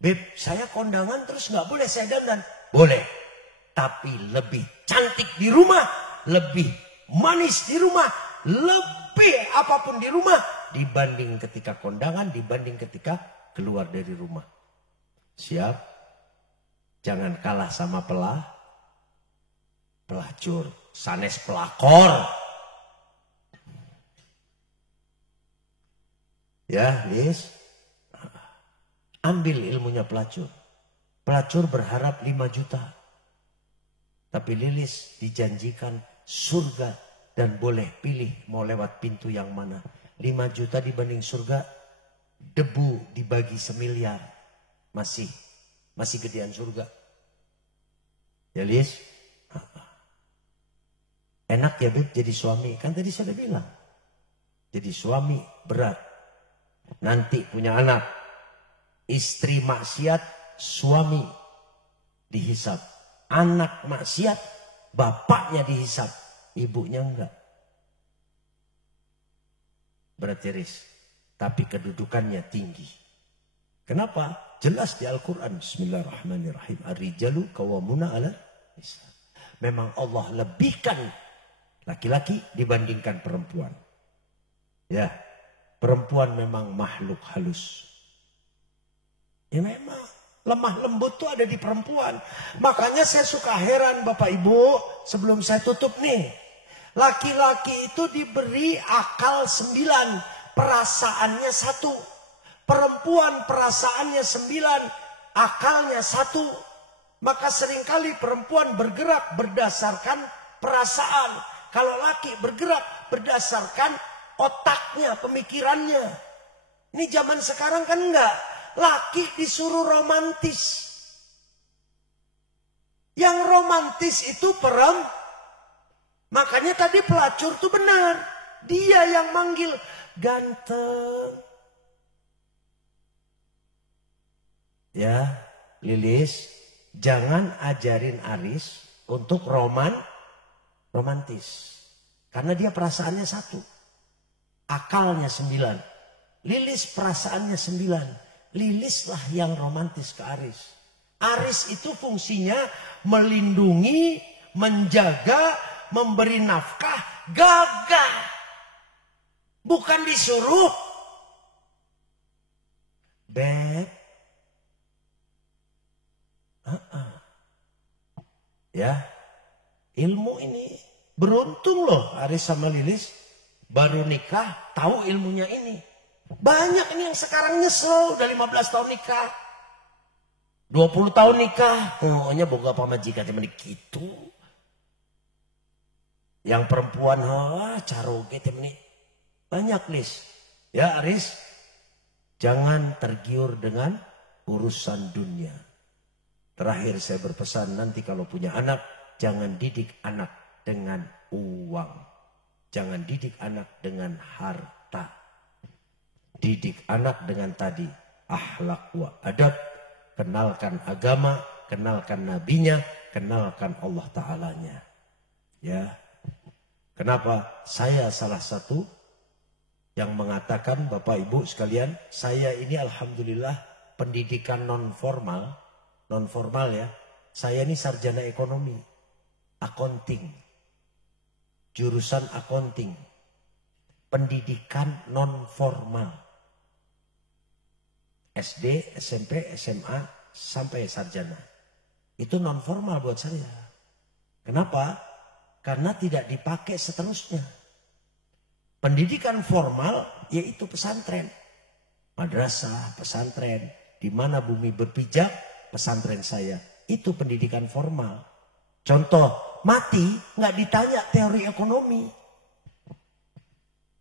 Beb, saya kondangan terus nggak boleh saya dandan? Boleh, tapi lebih cantik di rumah, lebih manis di rumah, lebih apapun di rumah dibanding ketika kondangan, dibanding ketika keluar dari rumah. Siap? Jangan kalah sama pelacur, sanes pelakor. Ya, Lis. Ambil ilmunya pelacur. Pelacur berharap 5 juta. Tapi Lilis dijanjikan surga dan boleh pilih mau lewat pintu yang mana. 5 juta dibanding surga, debu dibagi 1 miliar. Masih gedean surga. Ya Lis, enak ya Beb jadi suami. Kan tadi saya udah bilang. Jadi suami berat. Nanti punya anak. Istri maksiat, suami dihisap. Anak maksiat, bapaknya dihisap. Ibunya enggak. Berat Riz. Tapi kedudukannya tinggi. Kenapa? Jelas di Al-Quran. Bismillahirrahmanirrahim. Ar-rijalu qawwamuna 'ala nisa. Memang Allah lebihkan laki-laki dibandingkan perempuan. Ya, perempuan memang makhluk halus. Ya memang lemah lembut tuh ada di perempuan. Makanya saya suka heran Bapak Ibu. Sebelum saya tutup nih. Laki-laki itu diberi akal 9. Perasaannya 1. Perempuan perasaannya 9. Akalnya 1. Maka seringkali perempuan bergerak berdasarkan perasaan. Kalau laki bergerak berdasarkan otaknya, pemikirannya. Ini zaman sekarang kan enggak. Laki disuruh romantis. Yang romantis itu makanya tadi pelacur tuh benar. Dia yang manggil ganteng. Ya, Lilis, jangan ajarin Aris untuk romantis. Karena dia perasaannya 1. Akalnya 9. Lilis perasaannya 9. Lilislah yang romantis ke Aris. Aris itu fungsinya melindungi, menjaga, memberi nafkah, gagah. Bukan disuruh. Beb. Ya, ilmu ini beruntung loh Aris sama Lilis. Baru nikah, tahu ilmunya ini. Banyak ini yang sekarang nyesel, udah 15 tahun nikah. 20 tahun nikah. Pokoknya boga pamajikan temen gitu. Yang perempuan, caroge temen. Banyak Lis. Ya Aris, jangan tergiur dengan urusan dunia. Terakhir saya berpesan, nanti kalau punya anak, jangan didik anak dengan uang. Jangan didik anak dengan harta. Didik anak dengan tadi akhlak wa adab. Kenalkan agama, kenalkan nabinya, kenalkan Allah Ta'alanya. Ya. Kenapa? Saya salah satu yang mengatakan, Bapak Ibu sekalian, saya ini alhamdulillah pendidikan non formal ya. Saya ini sarjana ekonomi, accounting, jurusan accounting, pendidikan non formal, SD, SMP, SMA sampai sarjana. Itu non formal buat saya. Kenapa? Karena tidak dipakai seterusnya. Pendidikan formal yaitu pesantren, madrasah, pesantren, di mana bumi berpijak, pesantren saya. Itu pendidikan formal. Contoh, mati nggak ditanya teori ekonomi.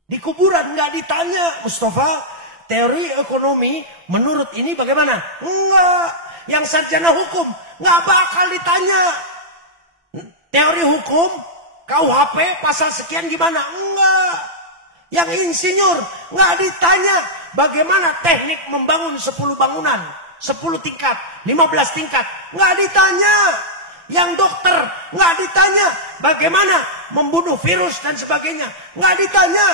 Di kuburan nggak ditanya, Mustafa, teori ekonomi menurut ini bagaimana? Enggak. Yang sarjana hukum nggak bakal ditanya. Teori hukum, KUHP pasal sekian gimana? Enggak. Yang insinyur nggak ditanya bagaimana teknik membangun 10 bangunan, 10 tingkat, 15 tingkat. Nggak ditanya. Yang dokter nggak ditanya bagaimana membunuh virus dan sebagainya. Nggak ditanya.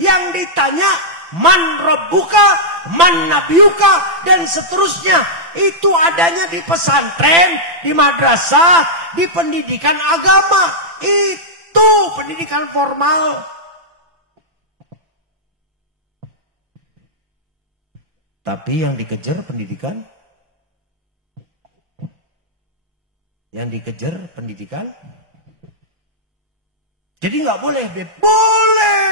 Yang ditanya man rabbuka, man nabiyuka, dan seterusnya. Itu adanya di pesantren, di madrasah, di pendidikan agama. Itu pendidikan formal. Tapi yang dikejar pendidikan, jadi nggak boleh, boleh,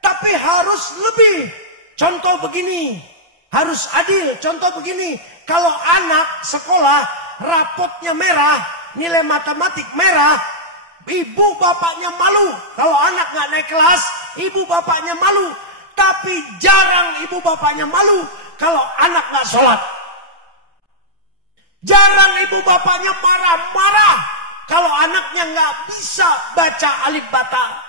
tapi harus lebih. Contoh begini, harus adil. Contoh begini, kalau anak sekolah rapotnya merah, nilai matematik merah, ibu bapaknya malu. Kalau anak nggak naik kelas, ibu bapaknya malu. Tapi jarang ibu bapaknya malu kalau anak nggak sholat. Jarang ibu bapaknya marah-marah kalau anaknya nggak bisa baca alif bata.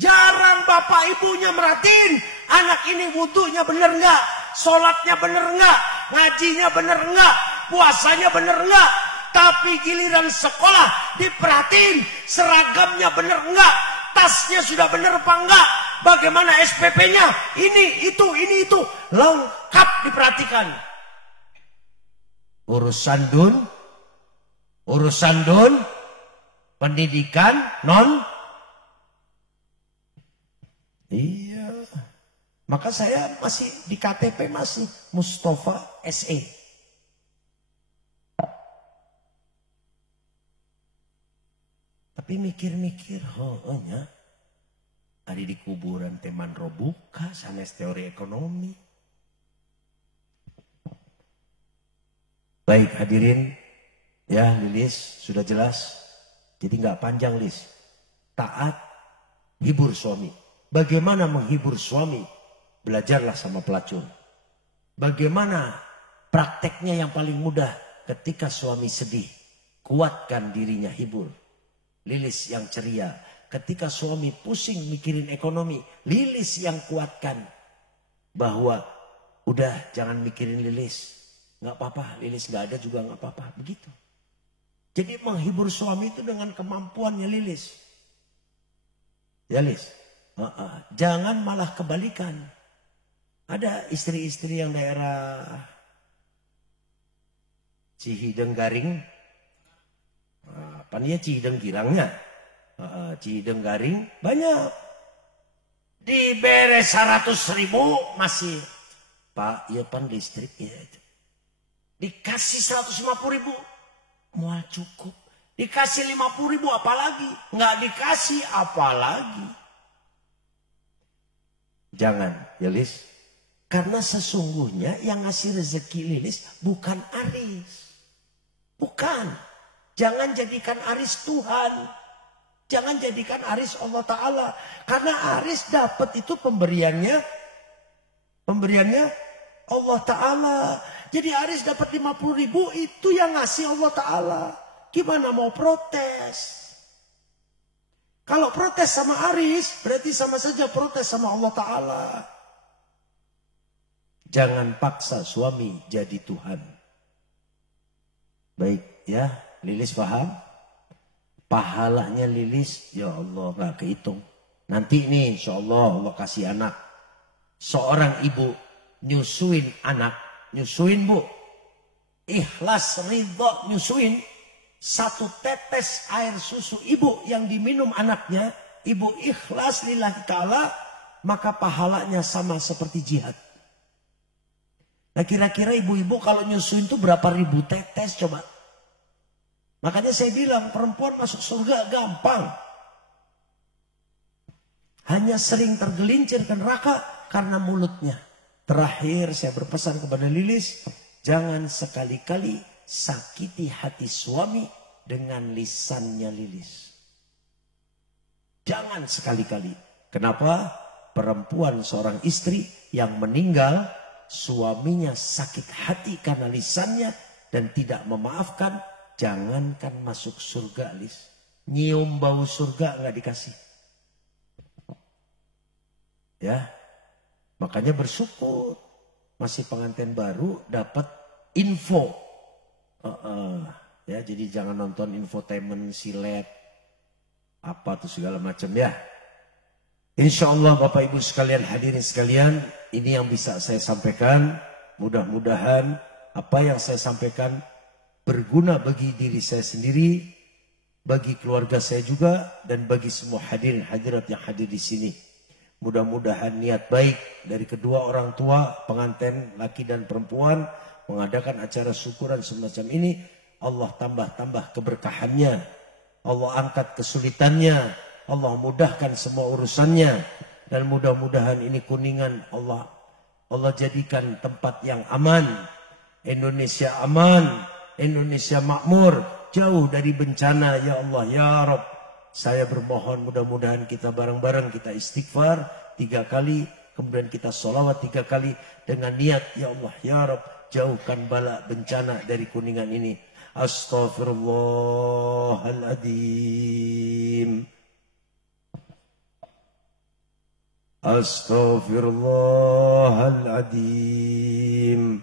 Jarang bapak ibunya merhatiin anak ini wudunya bener nggak, sholatnya bener nggak, ngajinya bener nggak, puasanya bener nggak. Tapi giliran sekolah diperhatiin seragamnya bener nggak, tasnya sudah bener apa enggak, bagaimana SPP-nya, ini itu lengkap diperhatikan. Urusan dun, pendidikan non. Iya. Maka saya masih di KTP masih Mustafa SE. Tapi mikir-mikir, ada di kuburan teman robuka, sanes teori ekonomi. Baik hadirin, ya Lilis sudah jelas. Jadi nggak panjang Lis. Taat, hibur suami. Bagaimana menghibur suami? Belajarlah sama pelacur. Bagaimana prakteknya yang paling mudah ketika suami sedih? Kuatkan dirinya, hibur. Lilis yang ceria. Ketika suami pusing mikirin ekonomi, Lilis yang kuatkan. Bahwa udah jangan mikirin Lilis. Nggak apa-apa, Lilis nggak ada juga nggak apa-apa. Begitu. Jadi menghibur suami itu dengan kemampuannya Lilis. Ya Lis. Jangan malah kebalikan. Ada istri-istri yang daerah Cihideng Garing. Apa nih ya Cihideng Girangnya? Cihideng Garing banyak. Diberes 100.000 masih. Pak, iya pan listrik ya. Dikasih 150.000. Mual cukup. Dikasih 50.000 apalagi. Nggak dikasih apalagi. Jangan ya Lis. Karena sesungguhnya yang ngasih rezeki Lilis bukan Aris. Bukan. Jangan jadikan Aris Tuhan. Jangan jadikan Aris Allah Ta'ala. Karena Aris dapat itu pemberiannya Allah Ta'ala. Jadi Aris dapat 50.000 itu yang ngasih Allah Ta'ala. Gimana mau protes? Kalau protes sama Aris, berarti sama saja protes sama Allah Ta'ala. Jangan paksa suami jadi Tuhan. Baik ya, Lilis paham? Pahalanya Lilis, ya Allah gak kehitung. Nanti nih insya Allah Allah kasih anak. Seorang ibu nyusuin anak, nyusuin bu. Ikhlas ridho nyusuin. 1 tetes air susu ibu yang diminum anaknya, ibu ikhlas lillahi ta'ala, maka pahalanya sama seperti jihad. Nah kira-kira ibu-ibu kalau nyusuin itu berapa ribu tetes coba. Makanya saya bilang perempuan masuk surga gampang. Hanya sering tergelincir ke neraka karena mulutnya. Terakhir saya berpesan kepada Lilis, jangan sekali-kali sakiti hati suami dengan lisannya Lilis. Jangan sekali-kali. Kenapa? Perempuan seorang istri yang meninggal, suaminya sakit hati karena lisannya dan tidak memaafkan, jangankan masuk surga Lis. Nyium bau surga nggak dikasih. Ya, makanya bersyukur masih pengantin baru dapat info. Ya, jadi jangan nonton infotainment silet apa tuh segala macam ya. Insya Allah Bapak Ibu sekalian, hadirin sekalian, ini yang bisa saya sampaikan. Mudah-mudahan apa yang saya sampaikan berguna bagi diri saya sendiri, bagi keluarga saya juga, dan bagi semua hadirin hadirat yang hadir di sini. Mudah-mudahan niat baik dari kedua orang tua pengantin laki dan perempuan mengadakan acara syukuran semacam ini, Allah tambah-tambah keberkahannya, Allah angkat kesulitannya, Allah mudahkan semua urusannya, dan mudah-mudahan ini Kuningan Allah jadikan tempat yang aman, Indonesia aman, Indonesia makmur, jauh dari bencana ya Allah ya Rabb. Saya bermohon mudah-mudahan kita bareng-bareng kita istighfar 3 kali, kemudian kita sholawat 3 kali dengan niat ya Allah ya Rabb, jauhkan bala bencana dari Kuningan ini. Astaghfirullahaladzim. Astaghfirullahaladzim.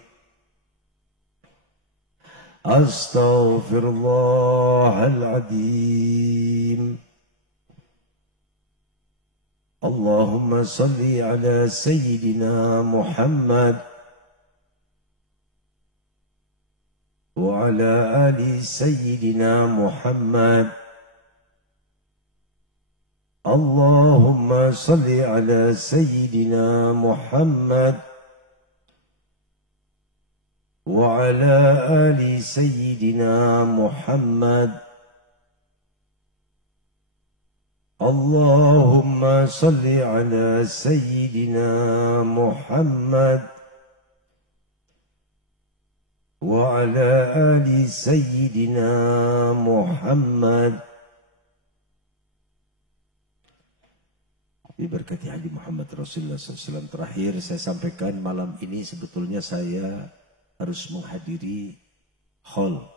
Astaghfirullahaladzim. Allahumma salli ala Sayyidina Muhammad وعلى آل سيدنا محمد. اللهم صل على سيدنا محمد وعلى آل سيدنا محمد. اللهم صل على سيدنا محمد وعلى آل سيدنا محمد. Diberkati Haji Muhammad Rasulullah SAW. Terakhir saya sampaikan malam ini sebetulnya saya harus menghadiri haul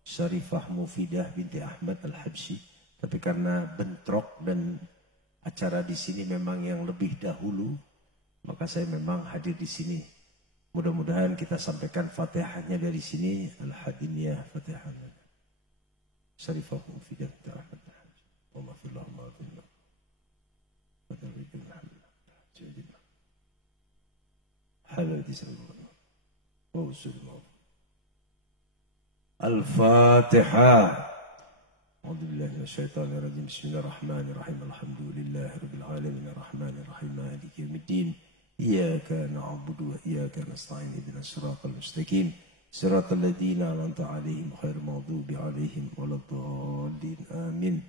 Syarifah Mufidah binti Ahmad Al-Habsyi. Tapi karena bentrok dan acara di sini memang yang lebih dahulu, maka saya memang hadir di sini. Mudah-mudahan kita sampaikan Fatihahnya dari sini. Al-Hadiniyah Fatihah. Syarifah Mufidah binti Ahmad Al-Habsyi. Allahumma ma'afillah. Al-Fatihah. A'udzubillahi minasyaitonir rajim. Bismillahirrahmanirrahim. Alhamdulillahirabbil alamin arrahmanir rahim maliki yaumiddin. Iyyaka na'budu wa iyyaka nasta'in ihdinas siratal mustaqim. Siratal ladzina an'amta 'alaihim ghairil maghdubi 'alaihim waladdallin. Amin.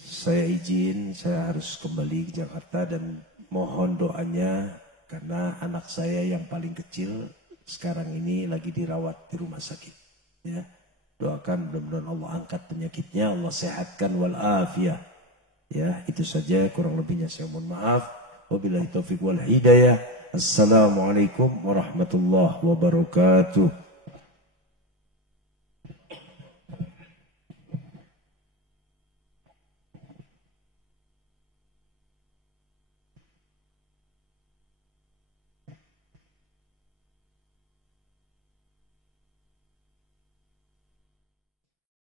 Saya izin, saya harus kembali ke Jakarta dan mohon doanya karena anak saya yang paling kecil sekarang ini lagi dirawat di rumah sakit. Ya, doakan mudah-mudahan Allah angkat penyakitnya, Allah sehatkan walafiat. Ya, itu saja, kurang lebihnya saya mohon maaf. Wabillahi taufiq wal hidayah. Assalamualaikum warahmatullahi wabarakatuh.